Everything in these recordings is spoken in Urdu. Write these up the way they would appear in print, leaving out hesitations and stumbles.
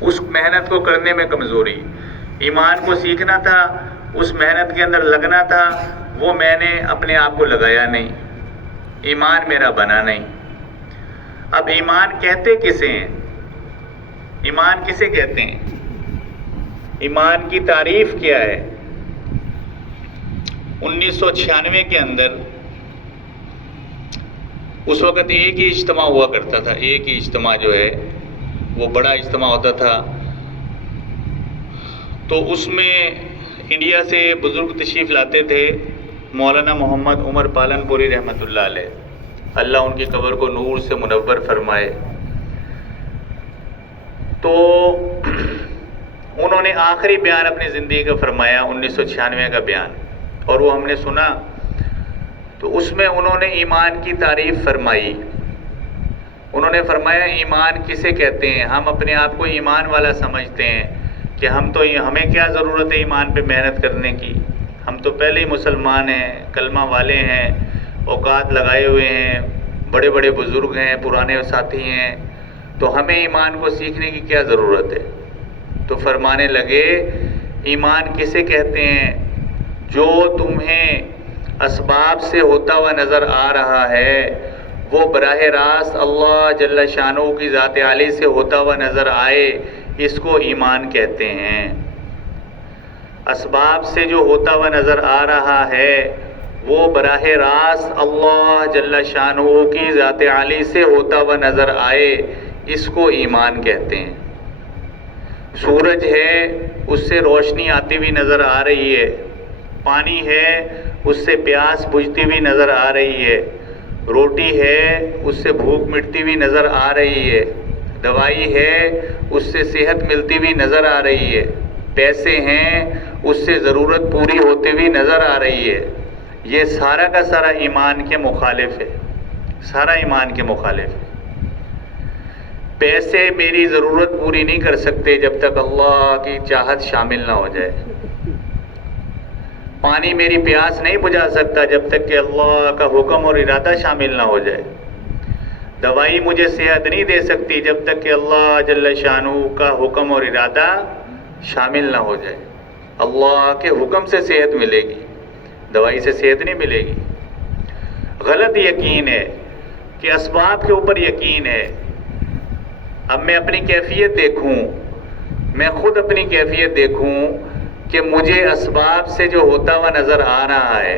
اس محنت کو کرنے میں کمزوری، ایمان کو سیکھنا تھا، اس محنت کے اندر لگنا تھا، وہ میں نے اپنے آپ کو لگایا نہیں، ایمان میرا بنا نہیں۔ اب ایمان کہتے کسے ہیں؟ ایمان کسے کہتے ہیں؟ ایمان کی تعریف کیا ہے؟ 1996 کے اندر اس وقت ایک ہی اجتماع ہوا کرتا تھا، ایک ہی اجتماع جو ہے وہ بڑا اجتماع ہوتا تھا، تو اس میں انڈیا سے بزرگ تشریف لاتے تھے، مولانا محمد عمر پالن پوری رحمۃ اللہ علیہ، اللہ ان کی قبر کو نور سے منور فرمائے۔ تو انہوں نے آخری بیان اپنی زندگی کا فرمایا، 1996 کا بیان، اور وہ ہم نے سنا، تو اس میں انہوں نے ایمان کی تعریف فرمائی۔ انہوں نے فرمایا ایمان کسے کہتے ہیں؟ ہم اپنے آپ کو ایمان والا سمجھتے ہیں کہ ہمیں کیا ضرورت ہے ایمان پہ محنت کرنے کی، ہم تو پہلے ہی مسلمان ہیں، کلمہ والے ہیں، اوقات لگائے ہوئے ہیں، بڑے بڑے بزرگ ہیں، پرانے ساتھی ہیں، تو ہمیں ایمان کو سیکھنے کی کیا ضرورت ہے؟ تو فرمانے لگے ایمان کسے کہتے ہیں؟ جو تمہیں اسباب سے ہوتا ہوا نظر آ رہا ہے وہ براہ راست اللہ جل شانہ کی ذات عالی سے ہوتا ہوا نظر آئے، اس کو ایمان کہتے ہیں۔ اسباب سے جو ہوتا ہوا نظر آ رہا ہے وہ براہ راست اللہ جل شانہ کی ذات عالی سے ہوتا ہوا نظر آئے، اس کو ایمان کہتے ہیں۔ سورج ہے، اس سے روشنی آتی ہوئی نظر آ رہی ہے، پانی ہے، اس سے پیاس بجھتی ہوئی نظر آ رہی ہے، روٹی ہے، اس سے بھوک مٹتی ہوئی نظر آ رہی ہے، دوائی ہے، اس سے صحت ملتی ہوئی نظر آ رہی ہے، پیسے ہیں، اس سے ضرورت پوری ہوتی ہوئی نظر آ رہی ہے۔ یہ سارا کا سارا ایمان کے مخالف ہے، سارا ایمان کے مخالف ہے۔ پیسے میری ضرورت پوری نہیں کر سکتے جب تک اللہ کی چاہت شامل نہ ہو جائے، پانی میری پیاس نہیں بجھا سکتا جب تک کہ اللہ کا حکم اور ارادہ شامل نہ ہو جائے، دوائی مجھے صحت نہیں دے سکتی جب تک کہ اللہ جل شانہ کا حکم اور ارادہ شامل نہ ہو جائے۔ اللہ کے حکم سے صحت ملے گی، دوائی سے صحت نہیں ملے گی۔ غلط یقین ہے کہ اسباب کے اوپر یقین ہے۔ اب میں اپنی کیفیت دیکھوں، میں خود اپنی کیفیت دیکھوں کہ مجھے اسباب سے جو ہوتا ہوا نظر آ رہا ہے،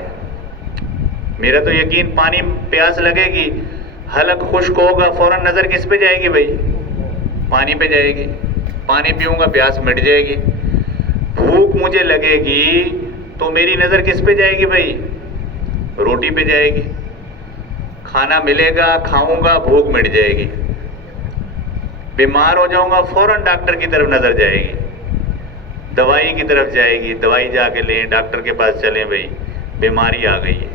میرا تو یقین پانی پیاس لگے گی، حلق خشک ہوگا، فوراً نظر کس پہ جائے گی بھائی؟ پانی پہ جائے گی، پانی پیوں گا پیاس مٹ جائے گی۔ بھوک مجھے لگے گی تو میری نظر کس پہ جائے گی بھائی؟ روٹی پہ جائے گی، کھانا ملے گا، کھاؤں گا، بھوک مٹ جائے گی۔ بیمار ہو جاؤں گا، فوراً ڈاکٹر کی طرف نظر جائے گی، دوائی کی طرف جائے گی، دوائی جا کے لیں، ڈاکٹر کے پاس چلیں بھائی، بیماری آ گئی ہے۔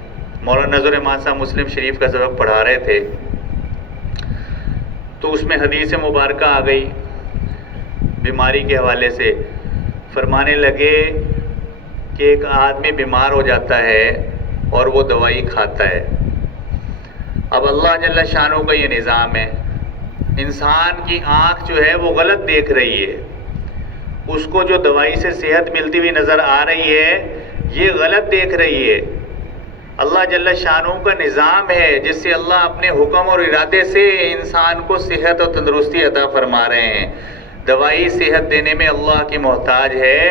مولانا نذر احمد صاحب مسلم شریف کا سبق پڑھا رہے تھے تو اس میں حدیث مبارکہ آ گئی بیماری کے حوالے سے، فرمانے لگے کہ ایک آدمی بیمار ہو جاتا ہے اور وہ دوائی کھاتا ہے۔ اب اللہ جل شانہ کا یہ نظام ہے، انسان کی آنکھ جو ہے وہ غلط دیکھ رہی ہے، اس کو جو دوائی سے صحت ملتی ہوئی نظر آ رہی ہے یہ غلط دیکھ رہی ہے۔ اللہ جل شانہ کا نظام ہے جس سے اللہ اپنے حکم اور ارادے سے انسان کو صحت اور تندرستی عطا فرما رہے ہیں۔ دوائی صحت دینے میں اللہ کی محتاج ہے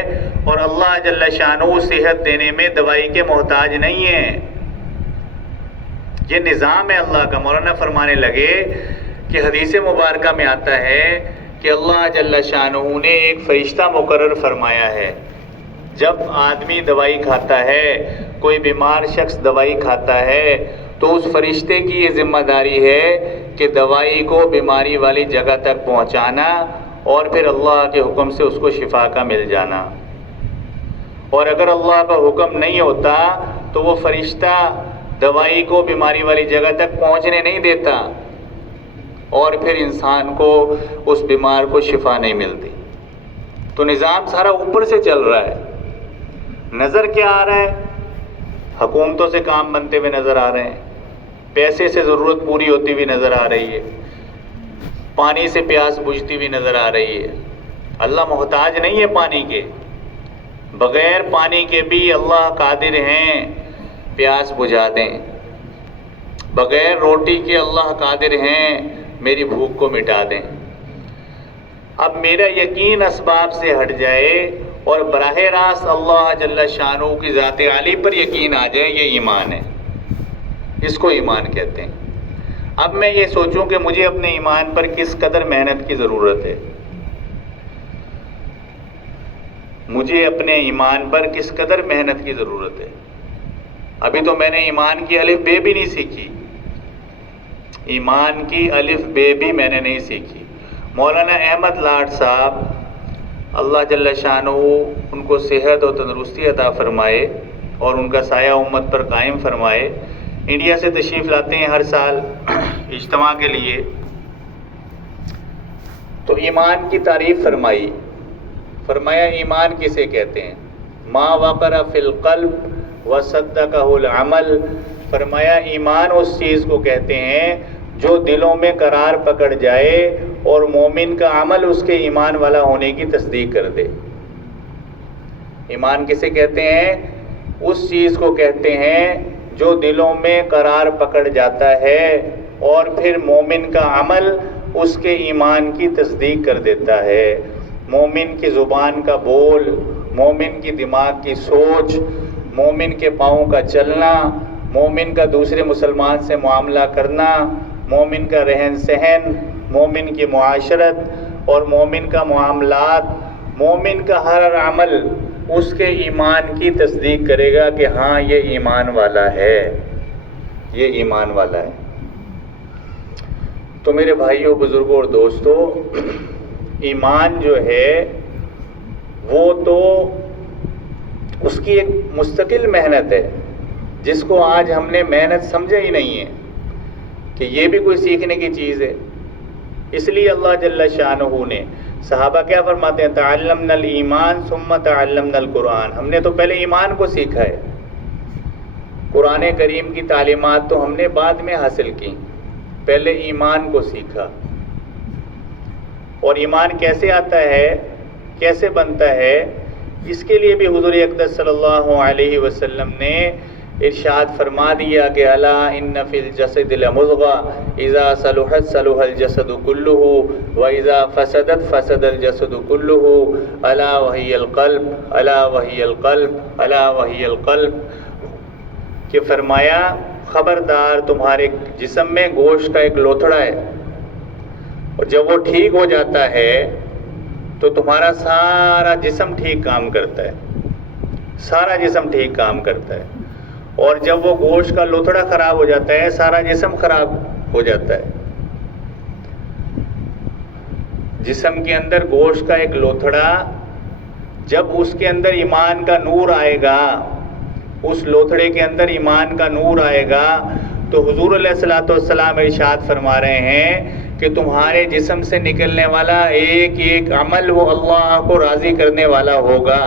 اور اللہ جل شانہ صحت دینے میں دوائی کے محتاج نہیں ہے۔ یہ نظام ہے اللہ کا۔ مولانا فرمانے لگے کہ حدیث مبارکہ میں آتا ہے کہ اللہ جل شانہ نے ایک فرشتہ مقرر فرمایا ہے، جب آدمی دوائی کھاتا ہے، کوئی بیمار شخص دوائی کھاتا ہے تو اس فرشتے کی یہ ذمہ داری ہے کہ دوائی کو بیماری والی جگہ تک پہنچانا اور پھر اللہ کے حکم سے اس کو شفا کا مل جانا۔ اور اگر اللہ کا حکم نہیں ہوتا تو وہ فرشتہ دوائی کو بیماری والی جگہ تک پہنچنے نہیں دیتا اور پھر انسان کو اس بیمار کو شفا نہیں ملتی۔ تو نظام سارا اوپر سے چل رہا ہے۔ نظر کیا آ رہا ہے؟ حکومتوں سے کام بنتے ہوئے نظر آ رہے ہیں، پیسے سے ضرورت پوری ہوتی ہوئی نظر آ رہی ہے، پانی سے پیاس بجھتی ہوئی نظر آ رہی ہے، اللہ محتاج نہیں ہے پانی کے، بغیر پانی کے بھی اللہ قادر ہیں پیاس بجھا دیں، بغیر روٹی کے اللہ قادر ہیں میری بھوک کو مٹا دیں۔ اب میرا یقین اسباب سے ہٹ جائے اور براہ راست اللہ جل شانہ کی ذات عالی پر یقین آ جائے، یہ ایمان ہے، اس کو ایمان کہتے ہیں۔ اب میں یہ سوچوں کہ مجھے اپنے ایمان پر کس قدر محنت کی ضرورت ہے، مجھے اپنے ایمان پر کس قدر محنت کی ضرورت ہے۔ ابھی تو میں نے ایمان کی الف بے بھی نہیں سیکھی، ایمان کی الف بے بھی میں نے نہیں سیکھی۔ مولانا احمد لاڈ صاحب اللہ جل شانہ ان کو صحت اور تندرستی عطا فرمائے اور ان کا سایہ امت پر قائم فرمائے، انڈیا سے تشریف لاتے ہیں ہر سال اجتماع کے لیے، تو ایمان کی تعریف فرمایا ایمان کسے کہتے ہیں؟ ما وقر فی القلب وصدقہ العمل، فرمایا ایمان اس چیز کو کہتے ہیں جو دلوں میں قرار پکڑ جائے اور مومن کا عمل اس کے ایمان والا ہونے کی تصدیق کر دے۔ ایمان کسے کہتے ہیں؟ اس چیز کو کہتے ہیں جو دلوں میں قرار پکڑ جاتا ہے اور پھر مومن کا عمل اس کے ایمان کی تصدیق کر دیتا ہے۔ مومن کی زبان کا بول، مومن کی دماغ کی سوچ، مومن کے پاؤں کا چلنا، مومن کا دوسرے مسلمان سے معاملہ کرنا، مومن کا رہن سہن، مومن کی معاشرت اور مومن کا معاملات، مومن کا ہر عمل اس کے ایمان کی تصدیق کرے گا کہ ہاں یہ ایمان والا ہے، یہ ایمان والا ہے۔ تو میرے بھائیوں، بزرگوں اور دوستوں، ایمان جو ہے وہ تو اس کی ایک مستقل محنت ہے جس کو آج ہم نے محنت سمجھا ہی نہیں ہے کہ یہ بھی کوئی سیکھنے کی چیز ہے۔ اس لیے اللہ جل شانہ نے، صحابہ کیا فرماتے ہیں؟ تعلمنا الایمان ثم تعلمنا القرآن، ہم نے تو پہلے ایمان کو سیکھا ہے، قرآن کریم کی تعلیمات تو ہم نے بعد میں حاصل کی، پہلے ایمان کو سیکھا۔ اور ایمان کیسے آتا ہے، کیسے بنتا ہے، اس کے لیے بھی حضور اقدس صلی اللہ علیہ وسلم نے ارشاد فرما دیا کہ الا ان فی الجسد لمضغہ اذا صلحت صلح الجسد کلہ واذا فسدت فسد الجسد کلہ الا وہی القلب الا وہی القلب الا وہی القلب، کہ فرمایا خبردار تمہارے جسم میں گوشت کا ایک لوتھڑا ہے، اور جب وہ ٹھیک ہو جاتا ہے تو تمہارا سارا جسم ٹھیک کام کرتا ہے، سارا جسم ٹھیک کام کرتا ہے، اور جب وہ گوشت کا لوتھڑا خراب ہو جاتا ہے سارا جسم خراب ہو جاتا ہے۔ جسم کے اندر گوشت کا ایک لوتھڑا، جب اس کے اندر ایمان کا نور آئے گا، اس لوتھڑے کے اندر ایمان کا نور آئے گا، تو حضور علیہ الصلوۃ والسلام ارشاد فرما رہے ہیں کہ تمہارے جسم سے نکلنے والا ایک ایک عمل وہ اللہ کو راضی کرنے والا ہوگا۔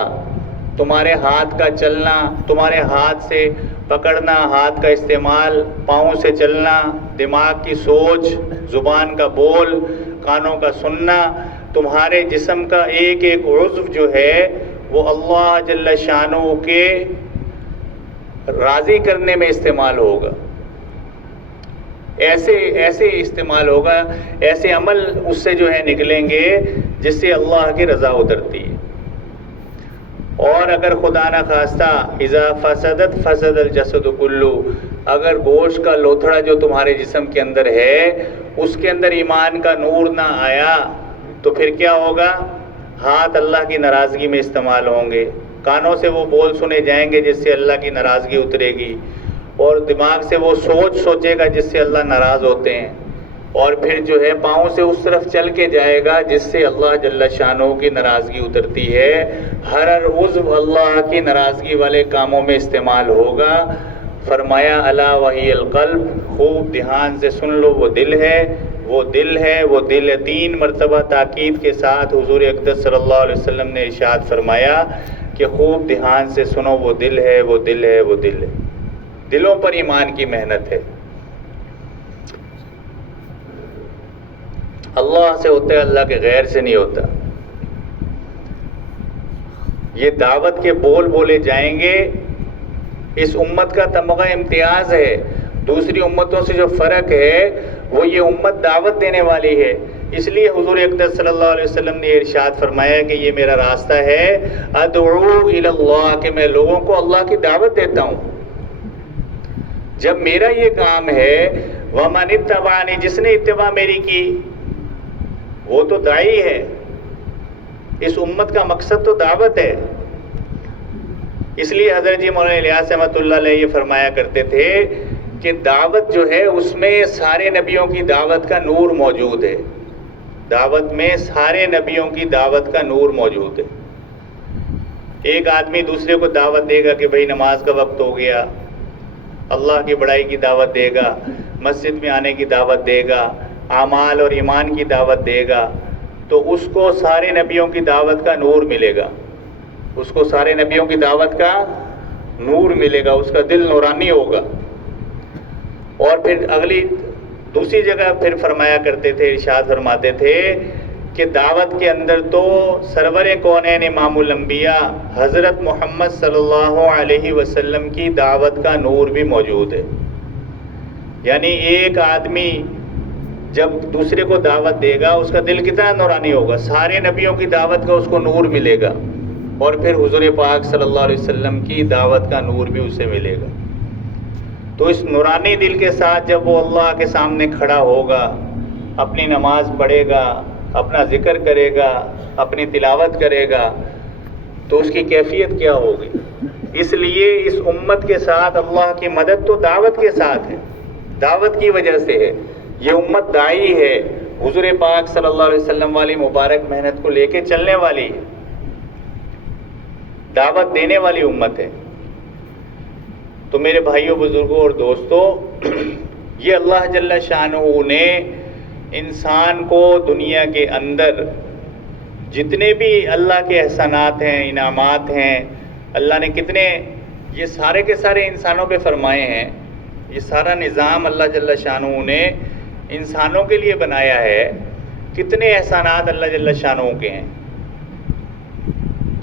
تمہارے ہاتھ کا چلنا، تمہارے ہاتھ سے پکڑنا، ہاتھ کا استعمال، پاؤں سے چلنا، دماغ کی سوچ، زبان کا بول، کانوں کا سننا، تمہارے جسم کا ایک ایک عضو جو ہے وہ اللہ جل شانہ کے راضی کرنے میں استعمال ہوگا، ایسے استعمال ہوگا، ایسے عمل اس سے جو ہے نکلیں گے جس سے اللہ کی رضا اترتی ہے۔ اور اگر خدا نہ خواستہ اذا فسدت فسد الجسد کلو، اگر گوشت کا لوتھڑا جو تمہارے جسم کے اندر ہے اس کے اندر ایمان کا نور نہ آیا تو پھر کیا ہوگا؟ ہاتھ اللہ کی ناراضگی میں استعمال ہوں گے، کانوں سے وہ بول سنے جائیں گے جس سے اللہ کی ناراضگی اترے گی، اور دماغ سے وہ سوچ سوچے گا جس سے اللہ ناراض ہوتے ہیں، اور پھر جو ہے پاؤں سے اس طرف چل کے جائے گا جس سے اللہ جل شانہ کی ناراضگی اترتی ہے۔ ہر عضو اللہ کی ناراضگی والے کاموں میں استعمال ہوگا۔ فرمایا الا وہی القلب، خوب دھیان سے سن لو، وہ دل ہے، وہ دل ہے، وہ دل ہے۔ 3 مرتبہ تاکید کے ساتھ حضور اقدس صلی اللہ علیہ وسلم نے ارشاد فرمایا کہ خوب دھیان سے سنو، وہ دل ہے، وہ دل ہے، وہ دل ہے۔ دلوں پر ایمان کی محنت ہے، اللہ سے ہوتا ہے، اللہ کے غیر سے نہیں ہوتا۔ یہ دعوت کے بول بولے جائیں گے. اس امت کا تمغہ امتیاز ہے. دوسری امتوں سے جو فرق ہے وہ یہ امت دعوت دینے والی ہے. اس لیے حضور اقدس صلی اللہ علیہ وسلم نے ارشاد فرمایا کہ یہ میرا راستہ ہے ادعو الی اللہ، کہ میں لوگوں کو اللہ کی دعوت دیتا ہوں. جب میرا یہ کام ہے ومن اتبعنی، جس نے اتباع میری کی وہ تو داعی ہے. اس امت کا مقصد تو دعوت ہے. اس لیے حضرت جی مولانا الیاس رحمۃ اللہ علیہ یہ فرمایا کرتے تھے کہ دعوت جو ہے اس میں سارے نبیوں کی دعوت کا نور موجود ہے. دعوت میں سارے نبیوں کی دعوت کا نور موجود ہے. ایک آدمی دوسرے کو دعوت دے گا کہ بھئی نماز کا وقت ہو گیا، اللہ کی بڑائی کی دعوت دے گا، مسجد میں آنے کی دعوت دے گا، اعمال اور ایمان کی دعوت دے گا، تو اس کو سارے نبیوں کی دعوت کا نور ملے گا. اس کو سارے نبیوں کی دعوت کا نور ملے گا، اس کا دل نورانی ہوگا. اور پھر دوسری جگہ پھر فرمایا کرتے تھے، ارشاد فرماتے تھے کہ دعوت کے اندر تو سرور کونین امام الانبیاء حضرت محمد صلی اللہ علیہ وسلم کی دعوت کا نور بھی موجود ہے. یعنی ایک آدمی جب دوسرے کو دعوت دے گا اس کا دل کتنا نورانی ہوگا، سارے نبیوں کی دعوت کا اس کو نور ملے گا، اور پھر حضور پاک صلی اللہ علیہ وسلم کی دعوت کا نور بھی اسے ملے گا. تو اس نورانی دل کے ساتھ جب وہ اللہ کے سامنے کھڑا ہوگا، اپنی نماز پڑھے گا، اپنا ذکر کرے گا، اپنی تلاوت کرے گا، تو اس کی کیفیت کیا ہوگی. اس لیے اس امت کے ساتھ اللہ کی مدد تو دعوت کے ساتھ ہے، دعوت کی وجہ سے ہے. یہ امت داعی ہے، حضور پاک صلی اللہ علیہ وسلم والی مبارک محنت کو لے کے چلنے والی ہے، دعوت دینے والی امت ہے. تو میرے بھائیوں، بزرگوں اور دوستوں، یہ اللہ جل شانہ نے انسان کو دنیا کے اندر جتنے بھی اللہ کے احسانات ہیں، انعامات ہیں، اللہ نے کتنے، یہ سارے کے سارے انسانوں پہ فرمائے ہیں. یہ سارا نظام اللہ جل شانہ نے انسانوں کے لیے بنایا ہے. کتنے احسانات اللہ جل شانہ کے ہیں.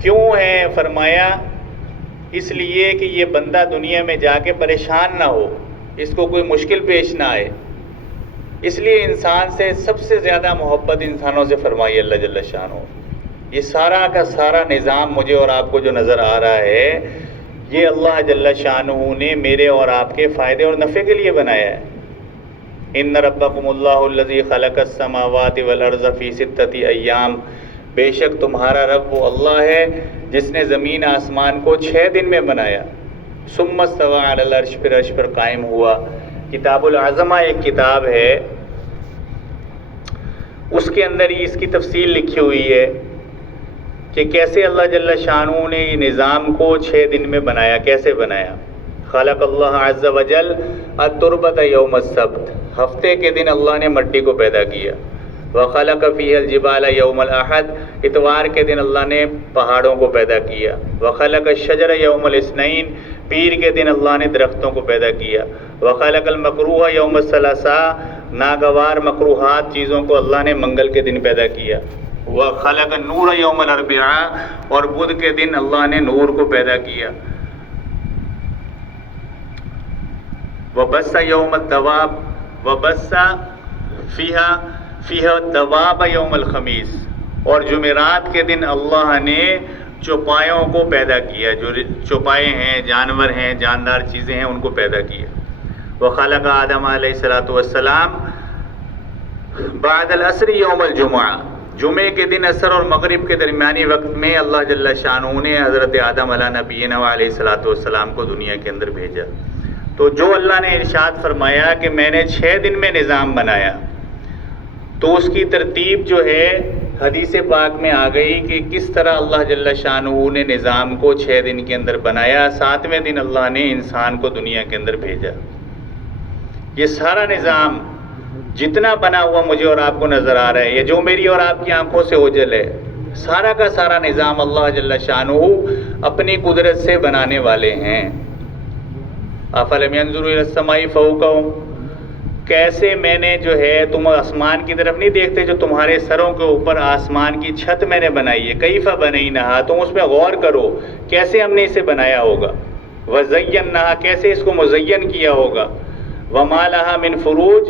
کیوں ہیں؟ فرمایا اس لیے کہ یہ بندہ دنیا میں جا کے پریشان نہ ہو، اس کو کوئی مشکل پیش نہ آئے. اس لیے انسان سے سب سے زیادہ محبت انسانوں سے فرمائی اللہ جل شانہ. یہ سارا کا سارا نظام مجھے اور آپ کو جو نظر آ رہا ہے، یہ اللہ جل شانہ نے میرے اور آپ کے فائدے اور نفع کے لیے بنایا ہے. ان ربکم اللہ الذی خلق السماوات والارض فی ستۃ ایام، بے شک تمہارا رب وہ اللہ ہے جس نے زمین آسمان کو 6 دن میں بنایا. ثم استوى علی العرش، پھر عرش پر قائم ہوا. کتاب العظمہ ایک کتاب ہے، اس کے اندر ہی اس کی تفصیل لکھی ہوئی ہے کہ کیسے اللہ جل شانہ نے یہ نظام کو 6 دن میں بنایا. کیسے بنایا؟ خلق اللہ عز وجل التربۃ یوم السبت، ہفتے کے دن اللہ نے مٹی کو پیدا کیا. وخلق فیہ الجبال یوم الاحد، اتوار کے دن اللہ نے پہاڑوں کو پیدا کیا. وخلق الشجر یوم الاثنین، پیر کے دن اللہ نے درختوں کو پیدا کیا. وخلق المکروہ یوم الثلاثاء، ناگوار مکروہات چیزوں کو اللہ نے منگل کے دن پیدا کیا. وخلق النور یوم الاربعاء، اور بدھ کے دن اللہ نے نور کو پیدا کیا. وبث یوم الدواب، وبث فیہا الدواب یوم الخمیس، اور جمعرات کے دن اللہ نے چوپایوں کو پیدا کیا. جو چوپائے ہیں، جانور ہیں، جاندار چیزیں ہیں، ان کو پیدا کیا. وخلق آدم علیہ الصلوۃ والسلام بعد العصر یوم الجمعہ، جمعے کے دن عصر اور مغرب کے درمیانی وقت میں اللہ جل شانہ نے حضرت آدم علیہ نبینا علیہ الصلوۃ والسلام کو دنیا کے اندر بھیجا. تو جو اللہ نے ارشاد فرمایا کہ میں نے 6 دن میں نظام بنایا، تو اس کی ترتیب جو ہے حدیث پاک میں آ گئی کہ کس طرح اللہ جل شانہ نے نظام کو 6 دن کے اندر بنایا. 7ویں دن اللہ نے انسان کو دنیا کے اندر بھیجا. یہ سارا نظام جتنا بنا ہوا مجھے اور آپ کو نظر آ رہا ہے، یہ جو میری اور آپ کی آنکھوں سے اوجھل ہے، سارا کا سارا نظام اللہ جل شانہ اپنی قدرت سے بنانے والے ہیں. افلم ينظروا الى السماء فوقهم، کیسے میں نے جو ہے تم آسمان کی طرف نہیں دیکھتے جو تمہارے سروں کے اوپر آسمان کی چھت میں نے بنائی ہے، کیف بنیناہا، تم اس میں غور کرو کیسے ہم نے اسے بنایا ہوگا، وزیناہا، کیسے اس کو مزین کیا ہوگا، وما لہا من فروج،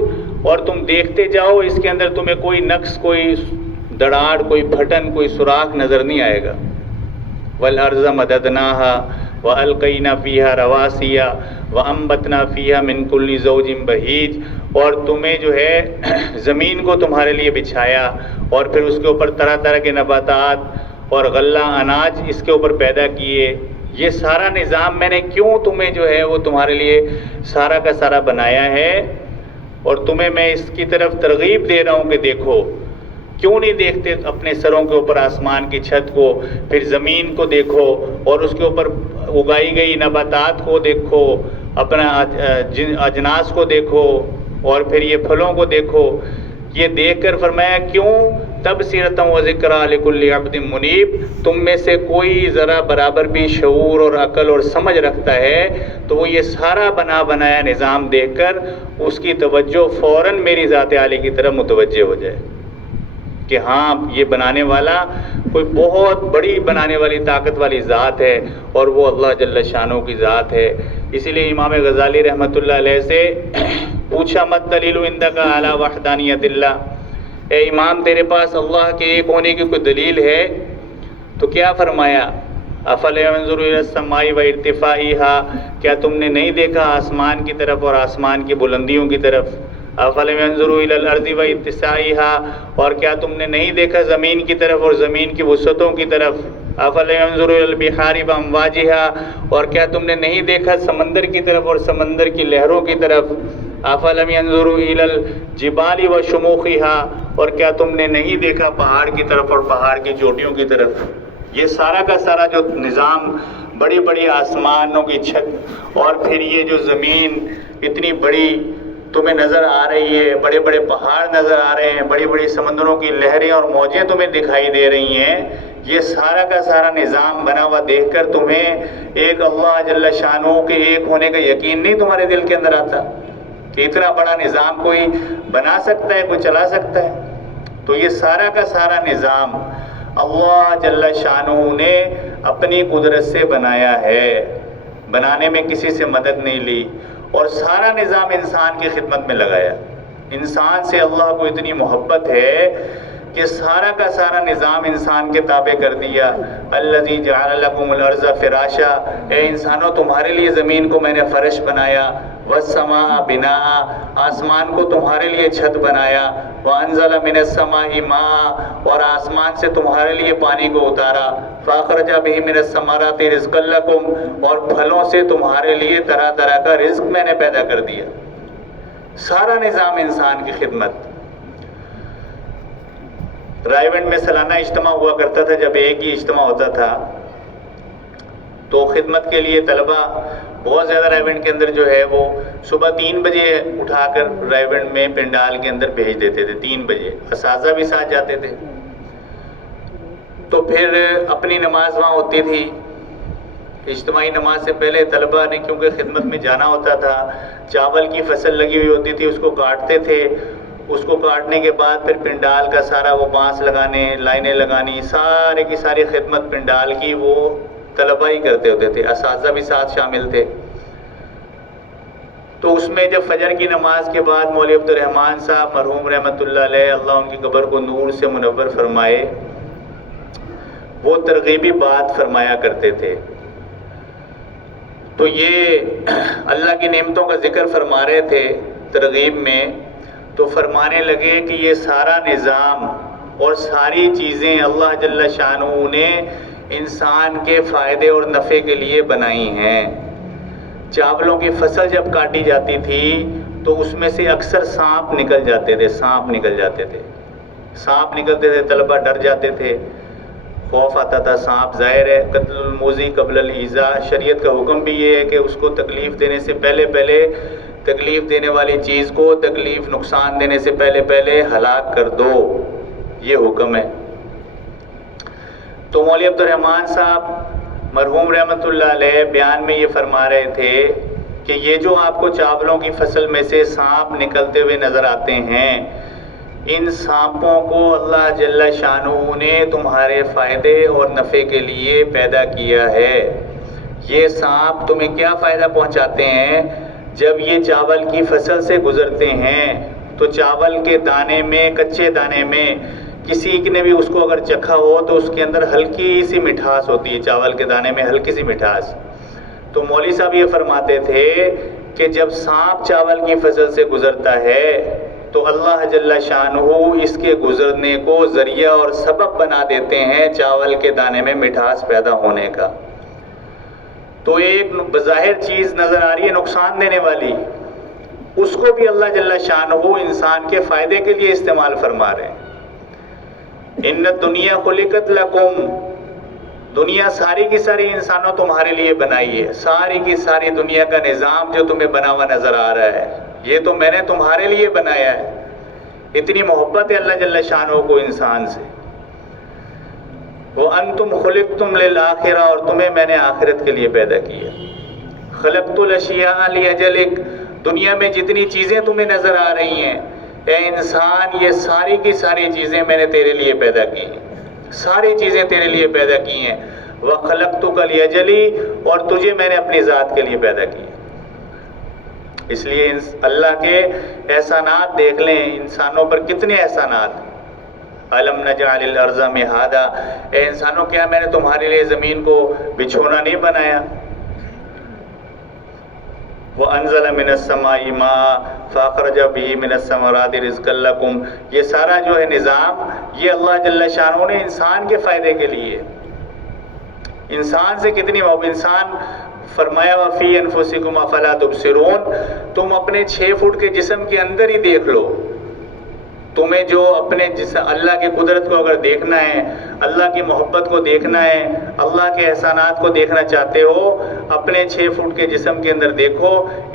اور تم دیکھتے جاؤ اس کے اندر تمہیں کوئی نقص، کوئی دڑاڑ، کوئی پھٹن، کوئی سوراخ نظر نہیں آئے گا، والارض مددناہا وَأَلْقَيْنَا فِيهَا رَوَاسِيَ وَأَنبَتْنَا فِيهَا مِن كُلِّ زَوْجٍ بَهِيجٍ، اور تمہیں جو ہے زمین کو تمہارے لیے بچھایا اور پھر اس کے اوپر طرح طرح کے نباتات اور غلہ اناج اس کے اوپر پیدا کیے۔ یہ سارا نظام میں نے کیوں تمہیں جو ہے وہ تمہارے لیے سارا کا سارا بنایا ہے، اور تمہیں میں اس کی طرف ترغیب دے رہا ہوں کہ دیکھو، کیوں نہیں دیکھتے اپنے سروں کے اوپر آسمان کی چھت کو، پھر زمین کو دیکھو اور اس کے اوپر اگائی گئی نباتات کو دیکھو، اپنا اجناس کو دیکھو، اور پھر یہ پھلوں کو دیکھو۔ یہ دیکھ کر فرمایا کیوں، تبصرۃ و ذکریٰ لکل عبد منیب، تم میں سے کوئی ذرا برابر بھی شعور اور عقل اور سمجھ رکھتا ہے تو وہ یہ سارا بنایا نظام دیکھ کر اس کی توجہ فوراً میری ذات عالی کی طرف متوجہ ہو جائے کہ ہاں یہ بنانے والا کوئی بہت بڑی بنانے والی طاقت والی ذات ہے، اور وہ اللہ جل شانہ کی ذات ہے۔ اسی لیے امام غزالی رحمۃ اللہ علیہ سے پوچھا، مت دلیل عندک علی وحدانیت اللہ، اے امام تیرے پاس اللہ کے ایک ہونے کی کوئی دلیل ہے؟ تو کیا فرمایا، افلا ينظروا الى السماء وارتفاعها، کیا تم نے نہیں دیکھا آسمان کی طرف اور آسمان کی بلندیوں کی طرف؟ افلا ينظروا الى الارض واتساعها، اور کیا تم نے نہیں دیکھا زمین کی طرف اور زمین کی وسعتوں کی طرف؟ افلا ينظروا الى البحار وامواجها، اور کیا تم نے نہیں دیکھا سمندر کی طرف اور سمندر کی لہروں کی طرف؟ افلم ينظروا الى الجبال وشموخها، اور کیا تم نے نہیں دیکھا پہاڑ کی طرف اور پہاڑ کی چوٹیوں کی طرف؟ یہ سارا کا سارا جو نظام، بڑی بڑی آسمانوں کی چھت اور پھر یہ جو زمین اتنی بڑی تمہیں نظر آ رہی ہے، بڑے بڑے پہاڑ نظر آ رہے ہیں، بڑی بڑی سمندروں کی لہریں اور موجیں تمہیں دکھائی دے رہی ہیں، یہ سارا کا سارا نظام بنا ہوا دیکھ کر تمہیں ایک اللہ جل شانہ کے ایک ہونے کا یقین نہیں تمہارے دل کے اندر آتا کہ اتنا بڑا نظام کوئی بنا سکتا ہے، کوئی چلا سکتا ہے؟ تو یہ سارا کا سارا نظام اللہ جل شانہ نے اپنی قدرت سے بنایا ہے، بنانے میں کسی سے مدد نہیں لی، اور سارا نظام انسان کی خدمت میں لگایا۔ انسان سے اللہ کو اتنی محبت ہے کہ سارا کا سارا نظام انسان کے تابع کر دیا۔ الذی جعل لکم الارض فراشا، اے انسانوں تمہارے لیے زمین کو میں نے فرش بنایا، والسماء بناء، آسمان کو تمہارے لیے چھت بنایا، وانزل من السماء ماء، اور آسمان سے تمہارے لیے پانی کو اتارا، فاخرج بہ من الثمرات رزقا لکم، اور پھلوں سے تمہارے لیے طرح طرح کا رزق میں نے پیدا کر دیا۔ سارا نظام انسان کی خدمت۔ رائے گنج میں سالانہ اجتماع ہوا کرتا تھا، جب ایک ہی اجتماع ہوتا تھا تو خدمت کے لیے طلبہ بہت زیادہ رائے گنج کے اندر جو ہے وہ صبح 3 بجے اٹھا کر رائے گنج میں پنڈال کے اندر بھیج دیتے تھے، 3 بجے اساتذہ بھی ساتھ جاتے تھے۔ تو پھر اپنی نماز وہاں ہوتی تھی، اجتماعی نماز سے پہلے طلبہ نے کیونکہ خدمت میں جانا ہوتا تھا، چاول کی فصل لگی ہوئی ہوتی تھی، اس کو کاٹتے تھے، اس کو کاٹنے کے بعد پھر پنڈال کا سارا وہ بانس لگانے، لائنیں لگانی، سارے کی ساری خدمت پنڈال کی وہ طلبہ ہی کرتے ہوتے تھے، اساتذہ بھی ساتھ شامل تھے۔ تو اس میں جب فجر کی نماز کے بعد مولوی عبدالرحمن صاحب مرحوم رحمۃ اللہ علیہ، اللہ ان کی قبر کو نور سے منور فرمائے، وہ ترغیبی بات فرمایا کرتے تھے۔ تو یہ اللہ کی نعمتوں کا ذکر فرما رہے تھے ترغیب میں، تو فرمانے لگے کہ یہ سارا نظام اور ساری چیزیں اللہ جل شانہ نے انسان کے فائدے اور نفع کے لیے بنائی ہیں۔ چاولوں کی فصل جب کاٹی جاتی تھی تو اس میں سے اکثر سانپ نکل جاتے تھے، سانپ نکلتے تھے، طلبہ ڈر جاتے تھے، خوف آتا تھا۔ سانپ ظاہر ہے قتل الموذی قبل الایذاء، شریعت کا حکم بھی یہ ہے کہ اس کو تکلیف دینے سے پہلے تکلیف دینے والی چیز کو تکلیف نقصان دینے سے پہلے ہلاک کر دو، یہ حکم ہے۔ تو مولوی عبدالرحمن صاحب مرحوم رحمۃ اللہ علیہ بیان میں یہ فرما رہے تھے کہ یہ جو آپ کو چاولوں کی فصل میں سے سانپ نکلتے ہوئے نظر آتے ہیں، ان سانپوں کو اللہ جل شانہ نے تمہارے فائدے اور نفع کے لیے پیدا کیا ہے۔ یہ سانپ تمہیں کیا فائدہ پہنچاتے ہیں؟ جب یہ چاول کی فصل سے گزرتے ہیں تو چاول کے دانے میں، کچے دانے میں کسی نے بھی اس کو اگر چکھا ہو تو اس کے اندر ہلکی سی مٹھاس ہوتی ہے، چاول کے دانے میں ہلکی سی مٹھاس۔ تو مولوی صاحب یہ فرماتے تھے کہ جب سانپ چاول کی فصل سے گزرتا ہے تو اللہ جل شانہ اس کے گزرنے کو ذریعہ اور سبب بنا دیتے ہیں چاول کے دانے میں مٹھاس پیدا ہونے کا۔ تو ایک بظاہر چیز نظر آ رہی ہے نقصان دینے والی، اس کو بھی اللہ جل شانہ انسان کے فائدے کے لیے استعمال فرما رہے ہیں۔ ان الدنیا خلقت لکم، دنیا ساری کی ساری انسانوں تمہارے لیے بنائی ہے، ساری کی ساری دنیا کا نظام جو تمہیں بنا ہوا نظر آ رہا ہے یہ تو میں نے تمہارے لیے بنایا ہے۔ اتنی محبت ہے اللہ جل شانہ کو انسان سے۔ وَأَنْتُمْ خُلِقْتُمْ لِلْآخِرَةِ، اور تمہیں میں نے آخرت کے لیے پیدا کیا۔ خَلَقْتُ الْأَشْيَاءَ لِأَجَلِكَ، دنیا میں جتنی چیزیں تمہیں نظر آ رہی ہیں اے انسان، یہ ساری کی ساری چیزیں میں نے تیرے لیے پیدا کی ہیں، ساری چیزیں تیرے لیے پیدا کی ہیں۔ وَخَلَقْتُكَ لِأَجَلِي، اور تجھے میں نے اپنی ذات کے لیے پیدا کی۔ اس لیے اللہ کے احسانات دیکھ لیں، انسانوں پر کتنے احسانات ہیں۔ أَلَمْ نَجْعَلِ الْأَرْضَ مِهَادًا، اے انسانوں کیا میں نے تمہارے لیے زمین کو بچھونا نہیں بنایا؟ وَأَنزَلَ مِنَ السَّمَاءِ مَاءً فَأَخْرَجَ بِهِ مِنَ الثَّمَرَاتِ رِزْقًا لَكُمْ، یہ سارا جو ہے نظام یہ اللہ جل شانہ نے انسان کے فائدے کے لیے، انسان سے کتنی محبت۔ انسان فرمایا وَفِي أَنفُسِكُمْ أَفَلَا تُبْصِرُونَ، تم اپنے 6 فٹ کے جسم کے اندر ہی دیکھ لو، تمہیں جو اپنے جسم اللہ کی قدرت کو اگر دیکھنا ہے، اللہ کی محبت کو دیکھنا ہے، اللہ کے احسانات کو دیکھنا چاہتے ہو، اپنے 6 فٹ کے جسم کے اندر دیکھو،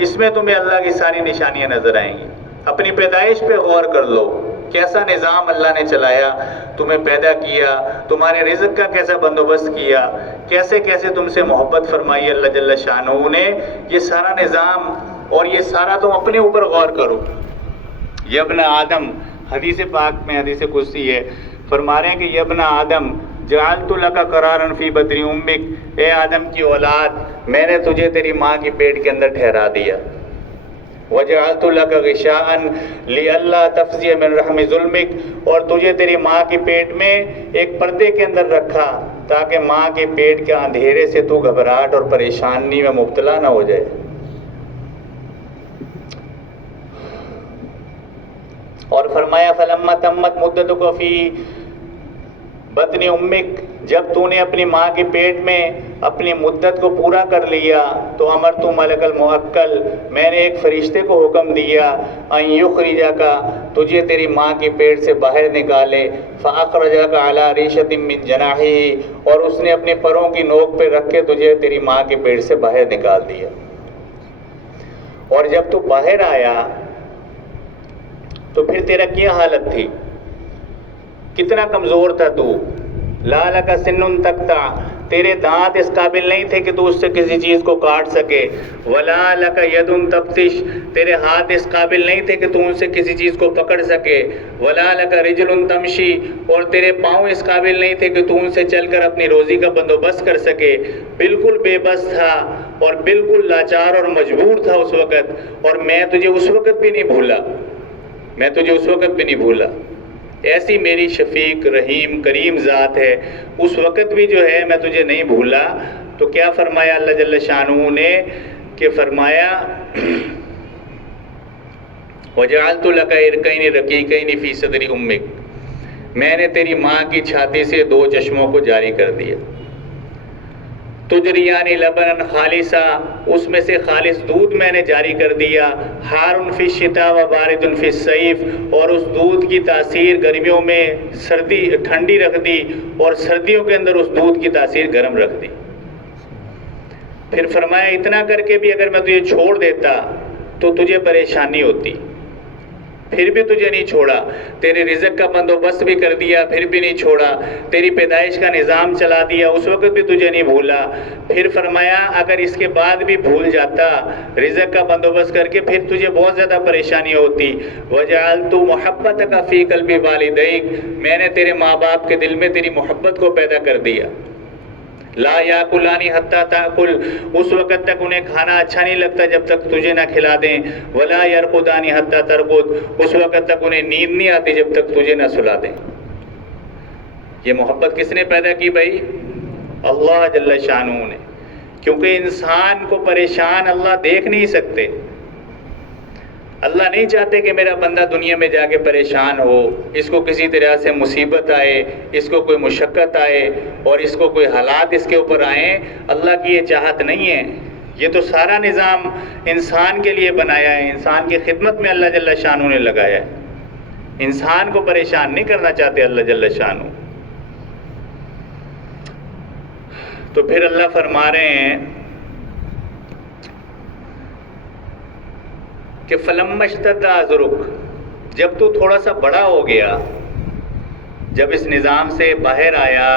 اس میں تمہیں اللہ کی ساری نشانیاں نظر آئیں گی۔ اپنی پیدائش پہ غور کر لو، کیسا نظام اللہ نے چلایا، تمہیں پیدا کیا، تمہارے رزق کا کیسا بندوبست کیا، کیسے کیسے تم سے محبت فرمائی اللہ جل شانہ نے، یہ سارا نظام اور یہ سارا تم اپنے اوپر غور کرو۔ یا ابن آدم، حدیث پاک میں حدیث قدسی ہے، فرما رہے ہیں کہ یا ابن آدم جعلت لک قرارا فی بطن امک، اے آدم کی اولاد میں نے تجھے تیری ماں کی پیٹ کے اندر ٹھہرا دیا۔ وجعلت لک غشاء لئلا تفزع من رحم ظلمک، اور تجھے تیری ماں کی پیٹ میں ایک پردے کے اندر رکھا تاکہ ماں کے پیٹ کے اندھیرے سے تو گھبراہٹ اور پریشانی میں مبتلا نہ ہو جائے۔ اور فرمایا فلما تمت مدتک فی بطن امک، جب تو نے اپنی ماں کے پیٹ میں اپنی مدت کو پورا کر لیا تو امرت ملک الموکل، میں نے ایک فرشتے کو حکم دیا ان یخرجک، تجھے تیری ماں کے پیٹ سے باہر نکالے، فاخرجک علی ریشۃ من جناحہ، اور اس نے اپنے پروں کی نوک پہ رکھ کے تجھے تیری ماں کے پیٹ سے باہر نکال دیا۔ اور جب تو باہر آیا تو پھر تیرا کیا حالت تھی، کتنا کمزور تھا تو، لا لک سن تقطع، تیرے دانت اس قابل نہیں تھے کہ تو اس سے کسی چیز کو کاٹ سکے، ولا لک ید تبطش، تیرے ہاتھ اس قابل نہیں تھے کہ تو ان سے کسی چیز کو پکڑ سکے، ولا لک رجل تمشی، اور تیرے پاؤں اس قابل نہیں تھے کہ تو ان سے چل کر اپنی روزی کا بندوبست کر سکے، بالکل بے بس تھا اور بالکل لاچار اور مجبور تھا اس وقت، اور میں تجھے اس وقت بھی نہیں بھولا، میں تجھے اس وقت بھی نہیں بھولا۔ ایسی میری شفیق رحیم کریم ذات ہے، اس وقت بھی جو ہے میں تجھے نہیں بھولا۔ تو کیا فرمایا اللہ جل شانہ نے کہ فرمایا وَجَعَلْتُ لَكَ عِرْقَيْنِ رَقِيقَيْنِ فِي صَدْرِ أُمِّكَ، میں نے تیری ماں کی چھاتی سے 2 چشموں کو جاری کر دیا، تجریان لبنا خالصا، اس میں سے خالص دودھ میں نے جاری کر دیا، حار فی الشتاء و بارد فی الصیف، اور اس دودھ کی تاثیر گرمیوں میں ٹھنڈی رکھ دی اور سردیوں کے اندر اس دودھ کی تاثیر گرم رکھ دی۔ پھر فرمایا اتنا کر کے بھی اگر میں تجھے چھوڑ دیتا تو تجھے پریشانی ہوتی، پھر بھی تجھے نہیں چھوڑا، تیرے رزق کا بندوبست بھی کر دیا پھر بھی نہیں چھوڑا، تیری پیدائش کا نظام چلا دیا اس وقت بھی تجھے نہیں بھولا۔ پھر فرمایا اگر اس کے بعد بھی بھول جاتا رزق کا بندوبست کر کے، پھر تجھے بہت زیادہ پریشانی ہوتی۔ وَجَعَلْتُ مُحَبَّتَكَ فِي قَلْبِ وَالِدَيْكَ، میں نے تیرے ماں باپ کے دل میں تیری محبت کو پیدا کر دیا۔ لا یاکلانی حتی تاکل، اس وقت تک انہیں کھانا اچھا نہیں لگتا جب تک تجھے نہ کھلا دیں۔ ولا یرقدانی حتی ترقد، اس وقت تک انہیں نیند نہیں آتی جب تک تجھے نہ سلا دیں۔ یہ محبت کس نے پیدا کی بھائی؟ اللہ جل شانہ نے، کیونکہ انسان کو پریشان اللہ دیکھ نہیں سکتے۔ اللہ نہیں چاہتے کہ میرا بندہ دنیا میں جا کے پریشان ہو، اس کو کسی طرح سے مصیبت آئے، اس کو کوئی مشقت آئے اور اس کو کوئی حالات اس کے اوپر آئیں۔ اللہ کی یہ چاہت نہیں ہے۔ یہ تو سارا نظام انسان کے لیے بنایا ہے، انسان کی خدمت میں اللہ جل شانہ نے لگایا ہے۔ انسان کو پریشان نہیں کرنا چاہتے اللہ جل شانہ۔ تو پھر اللہ فرما رہے ہیں کہ فَلَمَّا اشْتَدَّ عَذْرُكَ، جب تو تھوڑا سا بڑا ہو گیا، جب اس نظام سے باہر آیا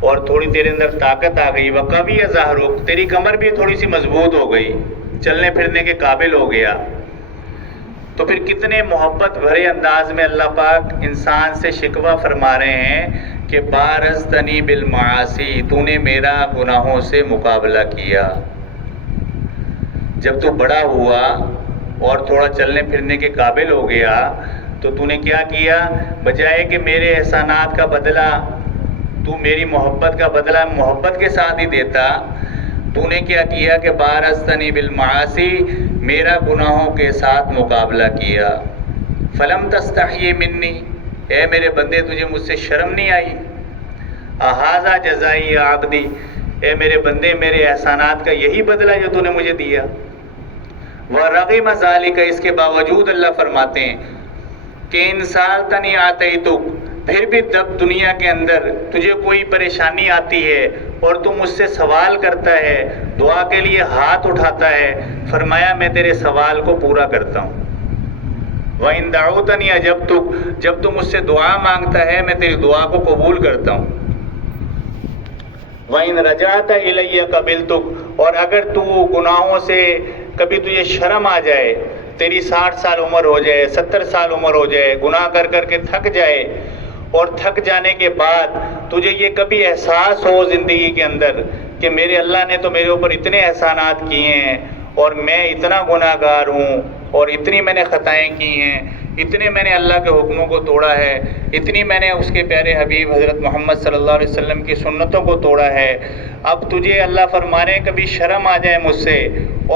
اور تھوڑی تیرے اندر طاقت آ گئی، وَقَوِيَ ظَهْرُكَ، تیری کمر بھی تھوڑی سی مضبوط ہو گئی، چلنے پھرنے کے قابل ہو گیا، تو پھر کتنے محبت بھرے انداز میں اللہ پاک انسان سے شکوہ فرما رہے ہیں کہ بارزتنی بالمعاصی، تو نے میرا گناہوں سے مقابلہ کیا۔ جب تو بڑا ہوا اور تھوڑا چلنے پھرنے کے قابل ہو گیا تو تو نے کیا کیا؟ بجائے کہ میرے احسانات کا بدلہ تو میری محبت کا بدلہ محبت کے ساتھ ہی دیتا، تو نے کیا کیا کہ بارزتنی بالمعاصی، میرا گناہوں کے ساتھ مقابلہ کیا۔ فلم تستحی منی، اے میرے بندے تجھے مجھ سے شرم نہیں آئی؟ اہذا جزائی عبدی، اے میرے بندے میرے احسانات کا یہی بدلہ جو تو نے مجھے دیا؟ وَرَغِمَ ذَلِكَ، اس کے باوجود اللہ فرماتے ہیں کہ ان سالتنی آتیتک، پھر بھی جب دنیا کے اندر تجھے کوئی پریشانی آتی ہے اور تو مجھ سے سوال کرتا ہے، دعا کے لیے ہاتھ اٹھاتا ہے، فرمایا میں تیرے سوال کو پورا کرتا ہوں۔ وَإِن دَعَوْتَنِي أَجَبْتُكَ، جب تو مجھ سے دعا مانگتا ہے میں تیری دعا کو قبول کرتا ہوں۔ وَإِن رَجَعْتَ إِلَيَّ قَبِلْتُكَ، اور اگر تو گناہوں سے کبھی تجھے شرم آ جائے، تیری 60 سال عمر ہو جائے، 70 سال عمر ہو جائے، گناہ کر کر کے تھک جائے، اور تھک جانے کے بعد تجھے یہ کبھی احساس ہو زندگی کے اندر کہ میرے اللہ نے تو میرے اوپر اتنے احسانات کیے ہیں اور میں اتنا گناہ گار ہوں اور اتنی میں نے خطائیں کی ہیں، اتنے میں نے اللہ کے حکموں کو توڑا ہے، اتنی میں نے اس کے پیارے حبیب حضرت محمد صلی اللہ علیہ وسلم کی سنتوں کو توڑا ہے، اب تجھے اللہ فرمانے کبھی شرم آ جائے مجھ سے